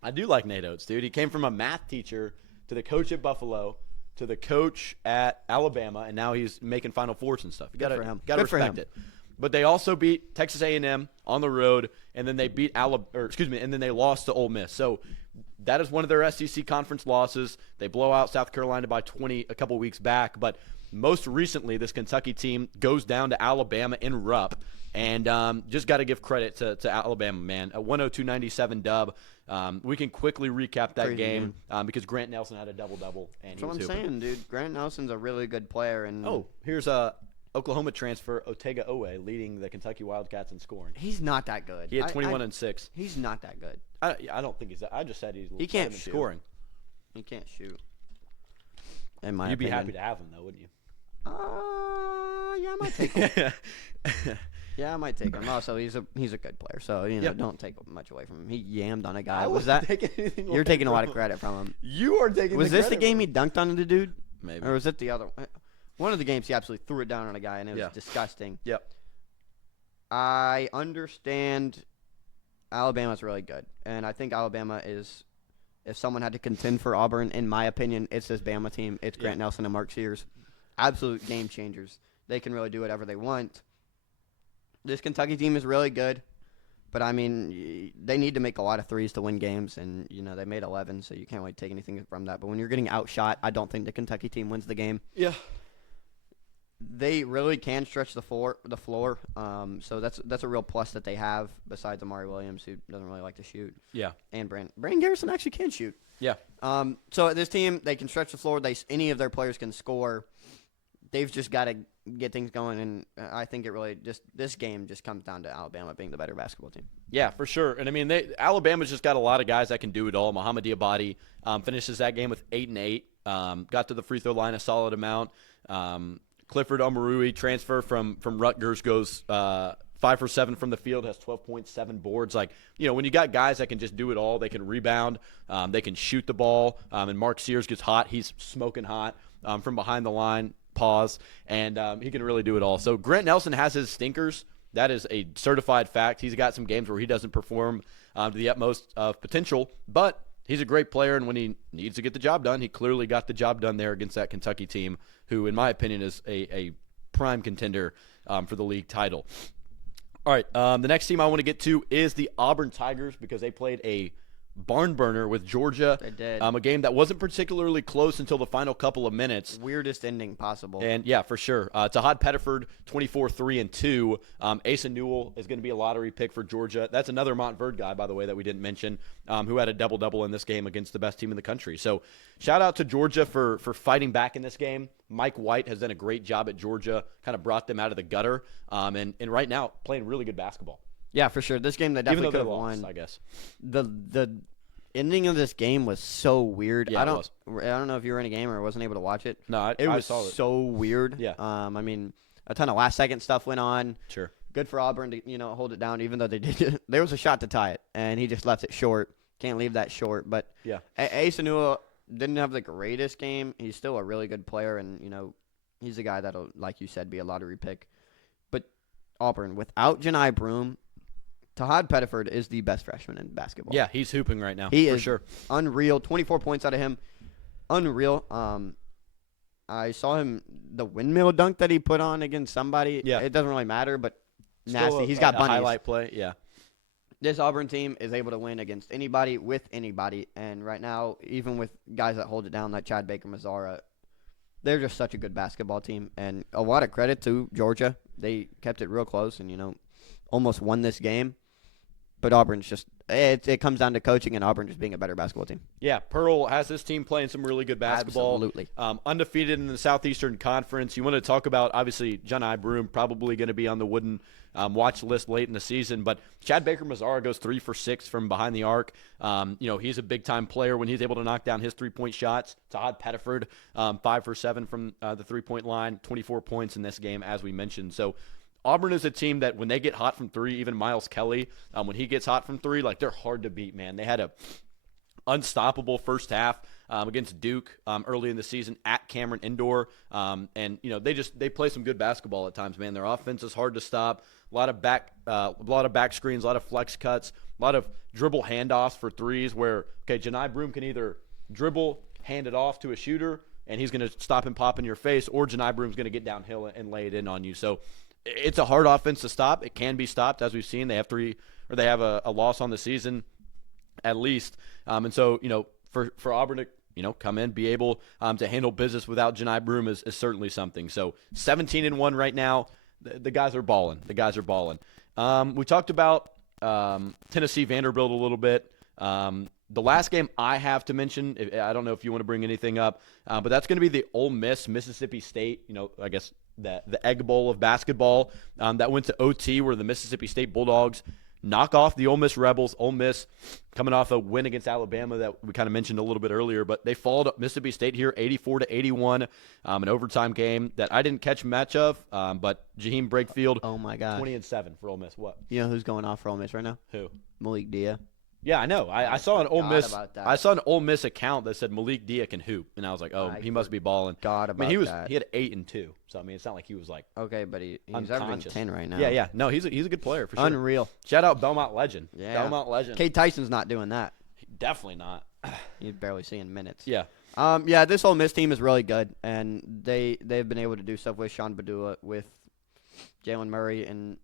I do like Nate Oates, dude. He came from a math teacher to the coach at Buffalo to the coach at Alabama, and now he's making Final Fours and stuff. You Good for him. Gotta Good for respect him. it. But they also beat Texas A&M on the road, and then they beat and then they lost to Ole Miss. So that is one of their SEC conference losses. They blow out South Carolina by 20 a couple weeks back. But most recently, this Kentucky team goes down to Alabama in Rupp. And just got to give credit to Alabama, man. A 102-97 dub. We can quickly recap that Crazy game because Grant Nelson had a double-double. That's what I'm saying, dude. Grant Nelson's a really good player. And Oh, here's Oklahoma transfer Otega Owe leading the Kentucky Wildcats in scoring. he's not that good. He had 21 and 6. He's not that good. I don't think he's that. I just said he's He can't better than shoot. scoring. He can't shoot. In my You'd be opinion. happy to have him, though, wouldn't you? Yeah, I might take him. Yeah, I might take him. Also, he's a good player, so Yep. don't take much away from him. He yammed on a guy. I Was wasn't that? taking anything You're away taking a lot from of credit from him. You are taking. Was the this the credit game from he dunked on the dude? Maybe. Or was it the other one? One of the games he absolutely threw it down on a guy, and it was Yeah. disgusting. Yep. I understand Alabama's really good, and I think Alabama is, if someone had to contend for Auburn, in my opinion, it's this Bama team. It's Grant Nelson and Mark Sears. Absolute game changers. They can really do whatever they want. This Kentucky team is really good, but, I mean, they need to make a lot of threes to win games, and, they made 11, so you can't really take anything from that. But when you're getting outshot, I don't think the Kentucky team wins the game. Yeah. They really can stretch the floor. So that's a real plus that they have, besides Amari Williams, who doesn't really like to shoot. Yeah. And Brandon Garrison actually can shoot. Yeah. So this team, they can stretch the floor. Any of their players can score. They've just got to get things going, and I think it really this game just comes down to Alabama being the better basketball team. Yeah, for sure. And I mean, Alabama's just got a lot of guys that can do it all. Muhammad Diabate finishes that game with 8 and 8. Got to the free throw line a solid amount. Clifford Omarui, transfer from Rutgers, goes 5 for 7 from the field, has 12.7 boards. Like, when you got guys that can just do it all, they can rebound, they can shoot the ball. And Mark Sears gets hot. He's smoking hot from behind the line. Pause, and he can really do it all. So Grant Nelson has his stinkers. That is a certified fact. He's got some games where he doesn't perform to the utmost of potential, but he's a great player, and when he needs to get the job done, he clearly got the job done there against that Kentucky team, who, in my opinion, is a prime contender for the league title. All right, the next team I want to get to is the Auburn Tigers, because they played a barn burner with Georgia. They did. A game that wasn't particularly close until the final couple of minutes. Weirdest ending possible. And, yeah, for sure. Tahad Pettiford, 24-3-2. Asa Newell is going to be a lottery pick for Georgia. That's another Montverde guy, by the way, that we didn't mention, who had a double-double in this game against the best team in the country. So shout out to Georgia for fighting back in this game. Mike White has done a great job at Georgia, kind of brought them out of the gutter, and right now playing really good basketball. Yeah, for sure. This game they definitely could have won. I guess the ending of this game was so weird. Yeah, I don't know if you were in a game or wasn't able to watch it. No, it I was saw it. so weird. Yeah. I mean, a ton of last second stuff went on. Sure. Good for Auburn to hold it down, even though they did. There was a shot to tie it, and he just left it short. Can't leave that short. But yeah, Asa Newell didn't have the greatest game. He's still a really good player, and he's a guy that'll, like you said, be a lottery pick. But Auburn, without Janai Broome, Tahad Pettiford is the best freshman in basketball. Yeah, he's hooping right now. He for is sure. Unreal. 24 points out of him. Unreal. I saw him, the windmill dunk that he put on against somebody. Yeah. It doesn't really matter, but Still nasty. He's got a bunnies. highlight play. Yeah. This Auburn team is able to win against anybody with anybody. And right now, even with guys that hold it down like Chad Baker-Mazara, they're just such a good basketball team. And a lot of credit to Georgia. They kept it real close and, almost won this game. But Auburn's just it comes down to coaching and Auburn just being a better basketball team. Yeah, Pearl has this team playing some really good basketball. Absolutely. Undefeated in the Southeastern Conference. You want to talk about, obviously, Janai Broome probably going to be on the wooden watch list late in the season. But Chad Baker-Mazara goes 3 for 6 from behind the arc. He's a big-time player when he's able to knock down his three-point shots. Tahad Pettiford, 5 for 7 from the three-point line, 24 points in this game, as we mentioned. So Auburn is a team that when they get hot from three, even Miles Kelly, when he gets hot from three, they're hard to beat, man. They had a unstoppable first half against Duke early in the season at Cameron Indoor, and they play some good basketball at times, man. Their offense is hard to stop. A lot of back screens, a lot of flex cuts, a lot of dribble handoffs for threes. Where Janai Broome can either dribble, hand it off to a shooter, and he's going to stop and pop in your face, or Janai Broome's going to get downhill and lay it in on you. So it's a hard offense to stop. It can be stopped, as we've seen. They have a loss on the season at least. And so, for Auburn to, come in, be able to handle business without Janai Broome is certainly something. So 17-1 right now. The guys are balling. We talked about Tennessee Vanderbilt a little bit. The last game I have to mention, I don't know if you want to bring anything up, but that's going to be the Ole Miss Mississippi State, I guess the Egg Bowl of basketball that went to OT, where the Mississippi State Bulldogs knock off the Ole Miss Rebels. Ole Miss coming off a win against Alabama that we kind of mentioned a little bit earlier, but they followed up Mississippi State here 84-81, an overtime game that I didn't catch much of, but Jaheim Brakefield, Oh my God. 20-7 for Ole Miss. What? You know who's going off for Ole Miss right now? Who? Malik Dia. Yeah, I know. I saw an Ole forgot Miss. about that. I saw an Ole Miss account that said Malik Dia can hoop, and I was like, oh, I he must be balling. Forgot I about mean, that. he had 8 and 2, so I mean, it's not like he was like Okay, but he's averaging unconscious. 10 right now. Yeah. No, he's a good player for sure. Unreal. Shout out Belmont legend. Yeah. Belmont legend. Cade Tyson's not doing that. Definitely not. He's barely seeing minutes. Yeah. Yeah, this Ole Miss team is really good, and they've been able to do stuff with Sean Badua, with Jalen Murray, and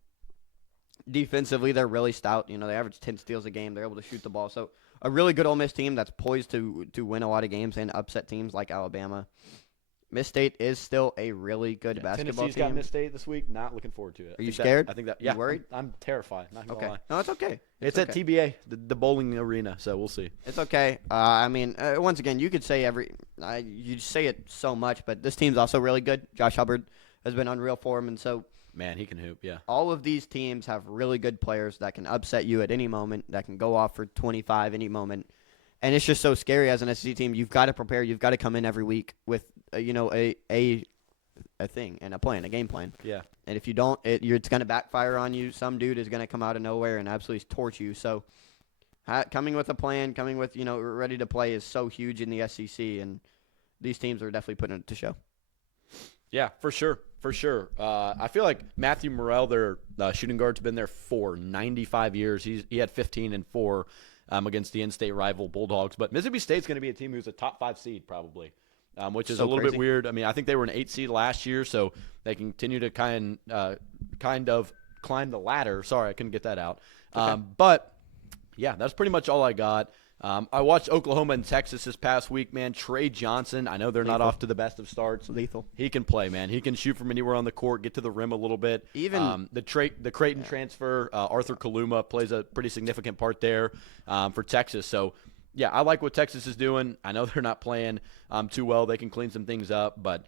defensively they're really stout. You know, they average 10 steals a game. They're able to shoot the ball. So a really good Ole Miss team that's poised to win a lot of games and upset teams like Alabama. Miss State is still a really good basketball Tennessee's team. got Miss State this week. Not looking forward to it. Are you scared? I think that. You Yeah. worried? I'm terrified. Not gonna Okay. lie. No, it's okay. It's at okay. TBA, the bowling arena. So we'll see. It's okay. I mean, once again, you could say you say it so much, but this team's also really good. Josh Hubbard has been unreal for him, and so Man, he can hoop. Yeah. all of these teams have really good players that can upset you at any moment, that can go off for 25 any moment, and it's just so scary as an SEC team. You've got to prepare. You've got to come in every week with a thing and a plan, a game plan. Yeah. And if you don't, it's going to backfire on you. Some dude is going to come out of nowhere and absolutely torch you. So coming with a plan, coming with, ready to play is so huge in the SEC, and these teams are definitely putting it to show. Yeah, for sure. For sure. I feel like Matthew Morrell, their shooting guard's been there for 95 years. He had 15 and 4 against the in-state rival Bulldogs. But Mississippi State's going to be a team who's a top 5 seed probably, which is So a little crazy. bit weird. I mean, I think they were an 8 seed last year, so they continue to kind of climb the ladder. Sorry, I couldn't get that out. Okay. But, yeah, that's pretty much all I got. I watched Oklahoma and Texas this past week, man. Trey Johnson, I know they're not Lethal. off to the best of starts. Lethal. He can play, man. He can shoot from anywhere on the court, get to the rim a little bit. Even the Creighton transfer, Arthur Kaluma, plays a pretty significant part there for Texas. So, yeah, I like what Texas is doing. I know they're not playing too well. They can clean some things up. But,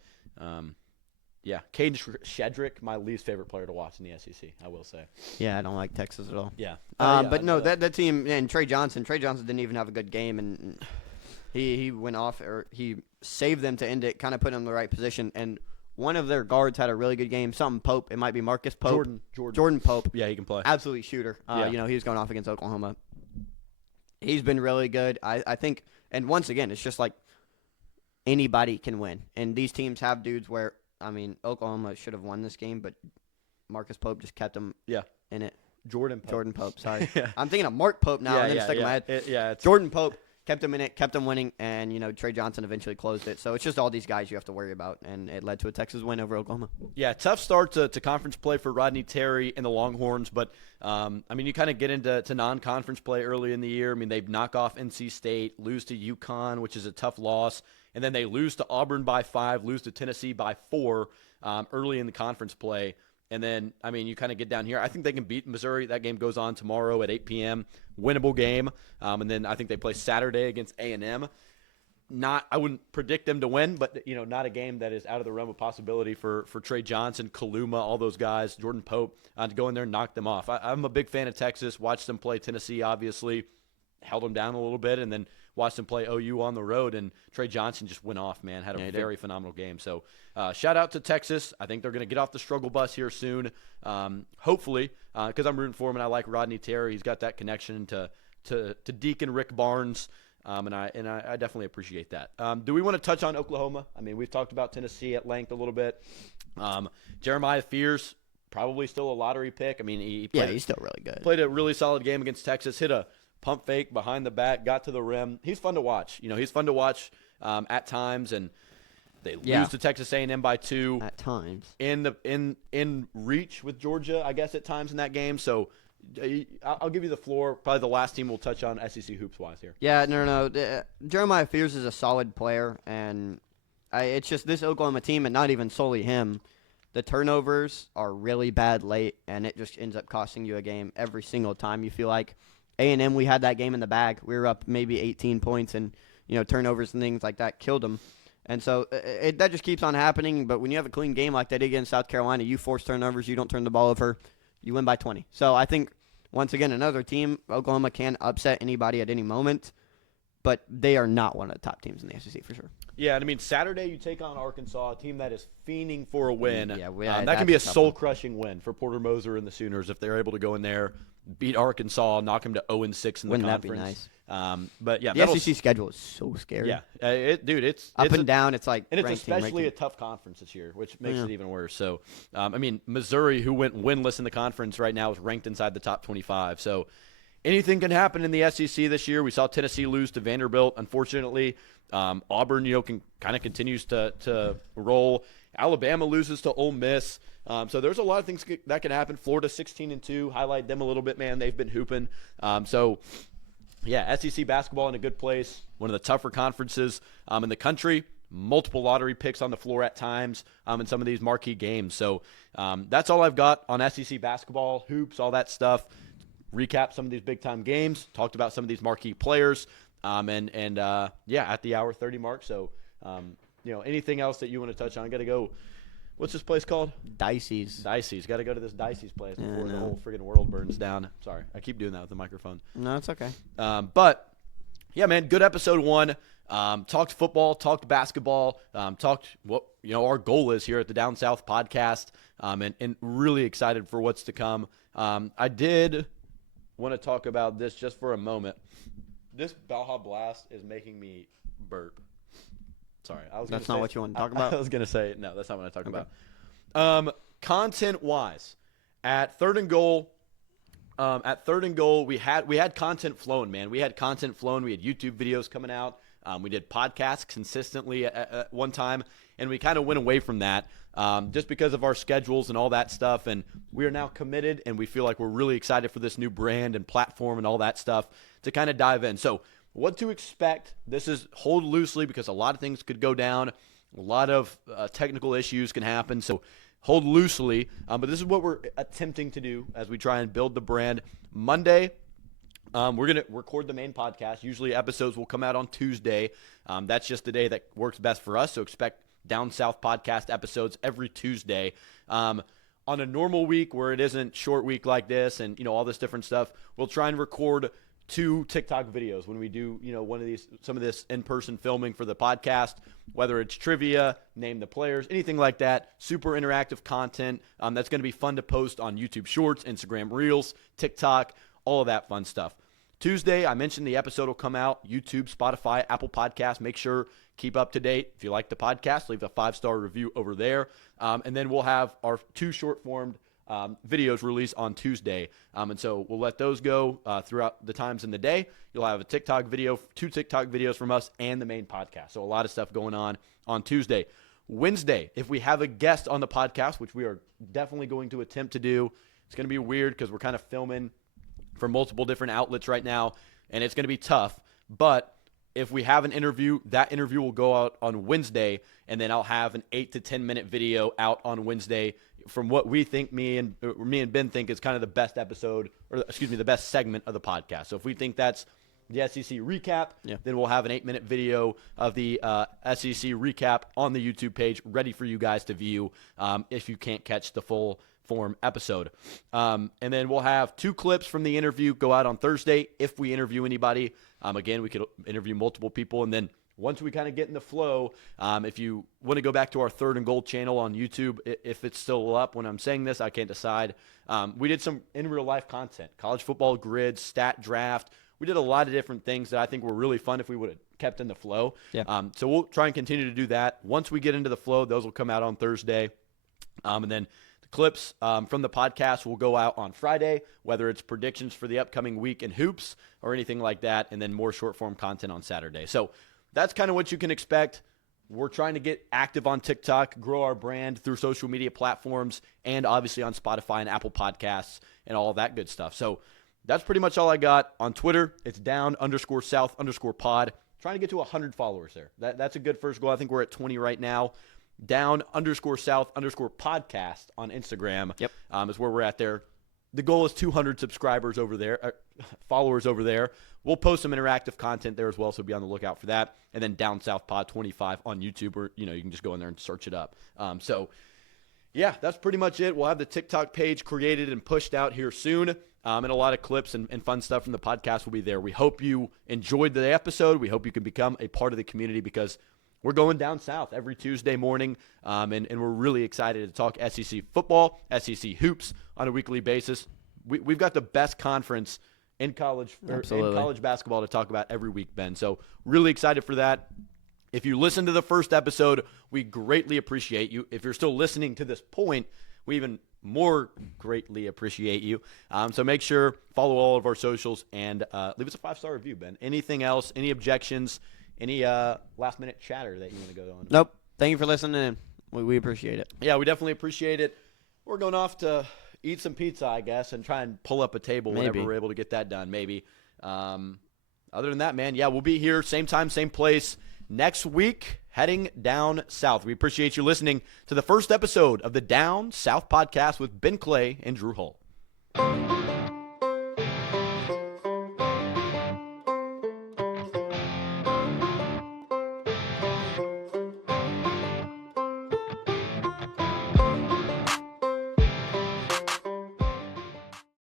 yeah, Caden Shedrick, my least favorite player to watch in the SEC, I will say. Yeah, I don't like Texas at all. Yeah. But no, that team and Trey Johnson didn't even have a good game, and he went off, or he saved them to end it, kind of put him in the right position. And one of their guards had a really good game. Something Pope, it might be Marcus Pope. Jordan Pope. Yeah, he can play. Absolutely shooter. Yeah. He was going off against Oklahoma. He's been really good. I think, and once again, it's just like anybody can win. And these teams have dudes where, I mean, Oklahoma should have won this game, but Marcus Pope just kept them in it. Jordan Pope. Sorry. Yeah. I'm thinking of Mark Pope now, and then stuck in my head. It's Jordan Pope kept them in it, kept them winning, and, Trey Johnson eventually closed it. So it's just all these guys you have to worry about, and it led to a Texas win over Oklahoma. Yeah, tough start to conference play for Rodney Terry and the Longhorns, but, you kind of get into non-conference play early in the year. I mean, they knock off NC State, lose to UConn, which is a tough loss, and then they lose to Auburn by 5, lose to Tennessee by 4 early in the conference play. And then, you kind of get down here. I think they can beat Missouri. That game goes on tomorrow at 8 p.m. Winnable game. And then I think they play Saturday against A&M. I wouldn't predict them to win, but, not a game that is out of the realm of possibility for Trey Johnson, Kaluma, all those guys, Jordan Pope, to go in there and knock them off. I'm a big fan of Texas. Watched them play Tennessee, obviously. Held them down a little bit, and then watched them play OU on the road, and Trey Johnson just went off, man. Had a very phenomenal game. So shout out to Texas. I think they're going to get off the struggle bus here soon, hopefully, because I'm rooting for him, and I like Rodney Terry. He's got that connection to Deacon Rick Barnes, and I definitely appreciate that. Do we want to touch on Oklahoma? We've talked about Tennessee at length a little bit. Jeremiah Fears, probably still a lottery pick. He's still really good. Played a really solid game against Texas, hit a pump fake behind the back, got to the rim. He's fun to watch. He's fun to watch at times, and they lose to Texas A&M by 2 at times. In reach with Georgia, I guess at times in that game. So I'll give you the floor. Probably the last team we'll touch on SEC hoops wise here. Yeah, no. Jeremiah Fears is a solid player, and it's just this Oklahoma team, and not even solely him. The turnovers are really bad late, and it just ends up costing you a game every single time. You feel like A&M, we had that game in the bag. We were up maybe 18 points, and turnovers and things like that killed them. And so that just keeps on happening. But when you have a clean game like that against South Carolina, you force turnovers, you don't turn the ball over, you win by 20. So I think once again, another team, Oklahoma can upset anybody at any moment, but they are not one of the top teams in the SEC for sure. Yeah, and I mean, Saturday you take on Arkansas, a team that is fiending for a win. Yeah, that can be a tough one. soul-crushing win for Porter Moser and the Sooners if they're able to go in there, beat Arkansas, knock them to 0-6 in the Wouldn't that conference. be nice? But yeah, The SEC schedule is so scary. Yeah, it's up and down. It's like, and it's ranked team, especially ranked a tough conference this year, which makes it even worse. So, I mean, Missouri, who went winless in the conference right now, is ranked inside the top 25. So, anything can happen in the SEC this year. We saw Tennessee lose to Vanderbilt, unfortunately. Auburn, continues to roll. Alabama loses to Ole Miss. So there's a lot of things that can happen. Florida 16-2. Highlight them a little bit, man. They've been hooping. Yeah, SEC basketball in a good place. One of the tougher conferences in the country. Multiple lottery picks on the floor at times in some of these marquee games. So that's all I've got on SEC basketball, hoops, all that stuff. Recap some of these big-time games. Talked about some of these marquee players. At the hour 30 mark. So, anything else that you want to touch on? Got to go. What's this place called? Dicey's. Got to go to this Dicey's place before the whole friggin' world burns down. Sorry, I keep doing that with the microphone. No, it's okay. But yeah, man, good episode 1. Talked football, talked basketball, talked what our goal is here at the Down South podcast, and really excited for what's to come. I did want to talk about this just for a moment. This Baja Blast is making me burp. Sorry, That's not what you want to talk about? I was gonna say no. That's not what I talk about. Content-wise, at third and goal, we had content flowing, man. We had content flowing. We had YouTube videos coming out. We did podcasts consistently at one time, and we kind of went away from that just because of our schedules and all that stuff. And we are now committed, and we feel like we're really excited for this new brand and platform and all that stuff to kind of dive in. So what to expect? This is hold loosely because a lot of things could go down. A lot of technical issues can happen. So hold loosely. But this is what we're attempting to do as we try and build the brand. Monday, we're going to record the main podcast. Usually episodes will come out on Tuesday. That's just the day that works best for us. So expect Down South podcast episodes every Tuesday. On a normal week where it isn't short week like this and, all this different stuff, we'll try and record 2 TikTok videos when we do, some of this in-person filming for the podcast, whether it's trivia, name the players, anything like that. Super interactive content that's going to be fun to post on YouTube Shorts, Instagram Reels, TikTok, all of that fun stuff. Tuesday, I mentioned the episode will come out, YouTube, Spotify, Apple Podcasts. Make sure, keep up to date. If you like the podcast, leave a 5-star review over there. And then we'll have our 2 short-formed videos released on Tuesday. And so we'll let those go throughout the times in the day. You'll have a TikTok video, 2 TikTok videos from us, and the main podcast. So a lot of stuff going on Tuesday. Wednesday, if we have a guest on the podcast, which we are definitely going to attempt to do, it's going to be weird because we're kind of filming for multiple different outlets right now, and it's going to be tough. But if we have an interview, that interview will go out on Wednesday, and then I'll have an 8 to 10 minute video out on Wednesday from what we think, me and Ben think is kind of the best episode, the best segment of the podcast. So if we think that's the SEC recap, then we'll have an 8-minute video of the SEC recap on the YouTube page ready for you guys to view if you can't catch the full form episode. And then we'll have 2 clips from the interview go out on Thursday if we interview anybody. Again, we could interview multiple people. And then once we kind of get in the flow, if you want to go back to our Third and Goal channel on YouTube, if it's still up when I'm saying this, I can't decide. We did some in real life content, college football grids, stat draft. We did a lot of different things that I think were really fun if we would have kept in the flow. So we'll try and continue to do that. Once we get into the flow, those will come out on Thursday. And then the clips from the podcast will go out on Friday, whether it's predictions for the upcoming week in hoops or anything like that, and then more short-form content on Saturday. So that's kind of what you can expect. We're trying to get active on TikTok, grow our brand through social media platforms, and obviously on Spotify and Apple Podcasts and all of that good stuff. So that's pretty much all I got. On Twitter, it's down_south_pod. Trying to get to 100 followers there. That's a good first goal. I think we're at 20 right now. Down_south_podcast on Instagram is where we're at there. The goal is 200 subscribers over there, followers over there. We'll post some interactive content there as well, so be on the lookout for that. And then Down South Pod 25 on YouTube, or you can just go in there and search it up. So yeah, that's pretty much it. We'll have the TikTok page created and pushed out here soon. and a lot of clips and fun stuff from the podcast will be there. We hope you enjoyed the episode. We hope you can become a part of the community because we're going down south every Tuesday morning, and we're really excited to talk SEC football, SEC hoops on a weekly basis. We've got the best conference in college basketball to talk about every week, Ben. So really excited for that. If you listened to the first episode, we greatly appreciate you. If you're still listening to this point, we even more greatly appreciate you. So make sure, follow all of our socials, and leave us a 5-star review, Ben. Anything else, any objections, any last-minute chatter that you want to go on? Nope. Thank you for listening in. We appreciate it. Yeah, we definitely appreciate it. We're going off to eat some pizza, I guess, and try and pull up a table whenever we're able to get that done, maybe. Other than that, man, yeah, we'll be here same time, same place next week, heading down south. We appreciate you listening to the first episode of the Down South podcast with Ben Clay and Drew Hull.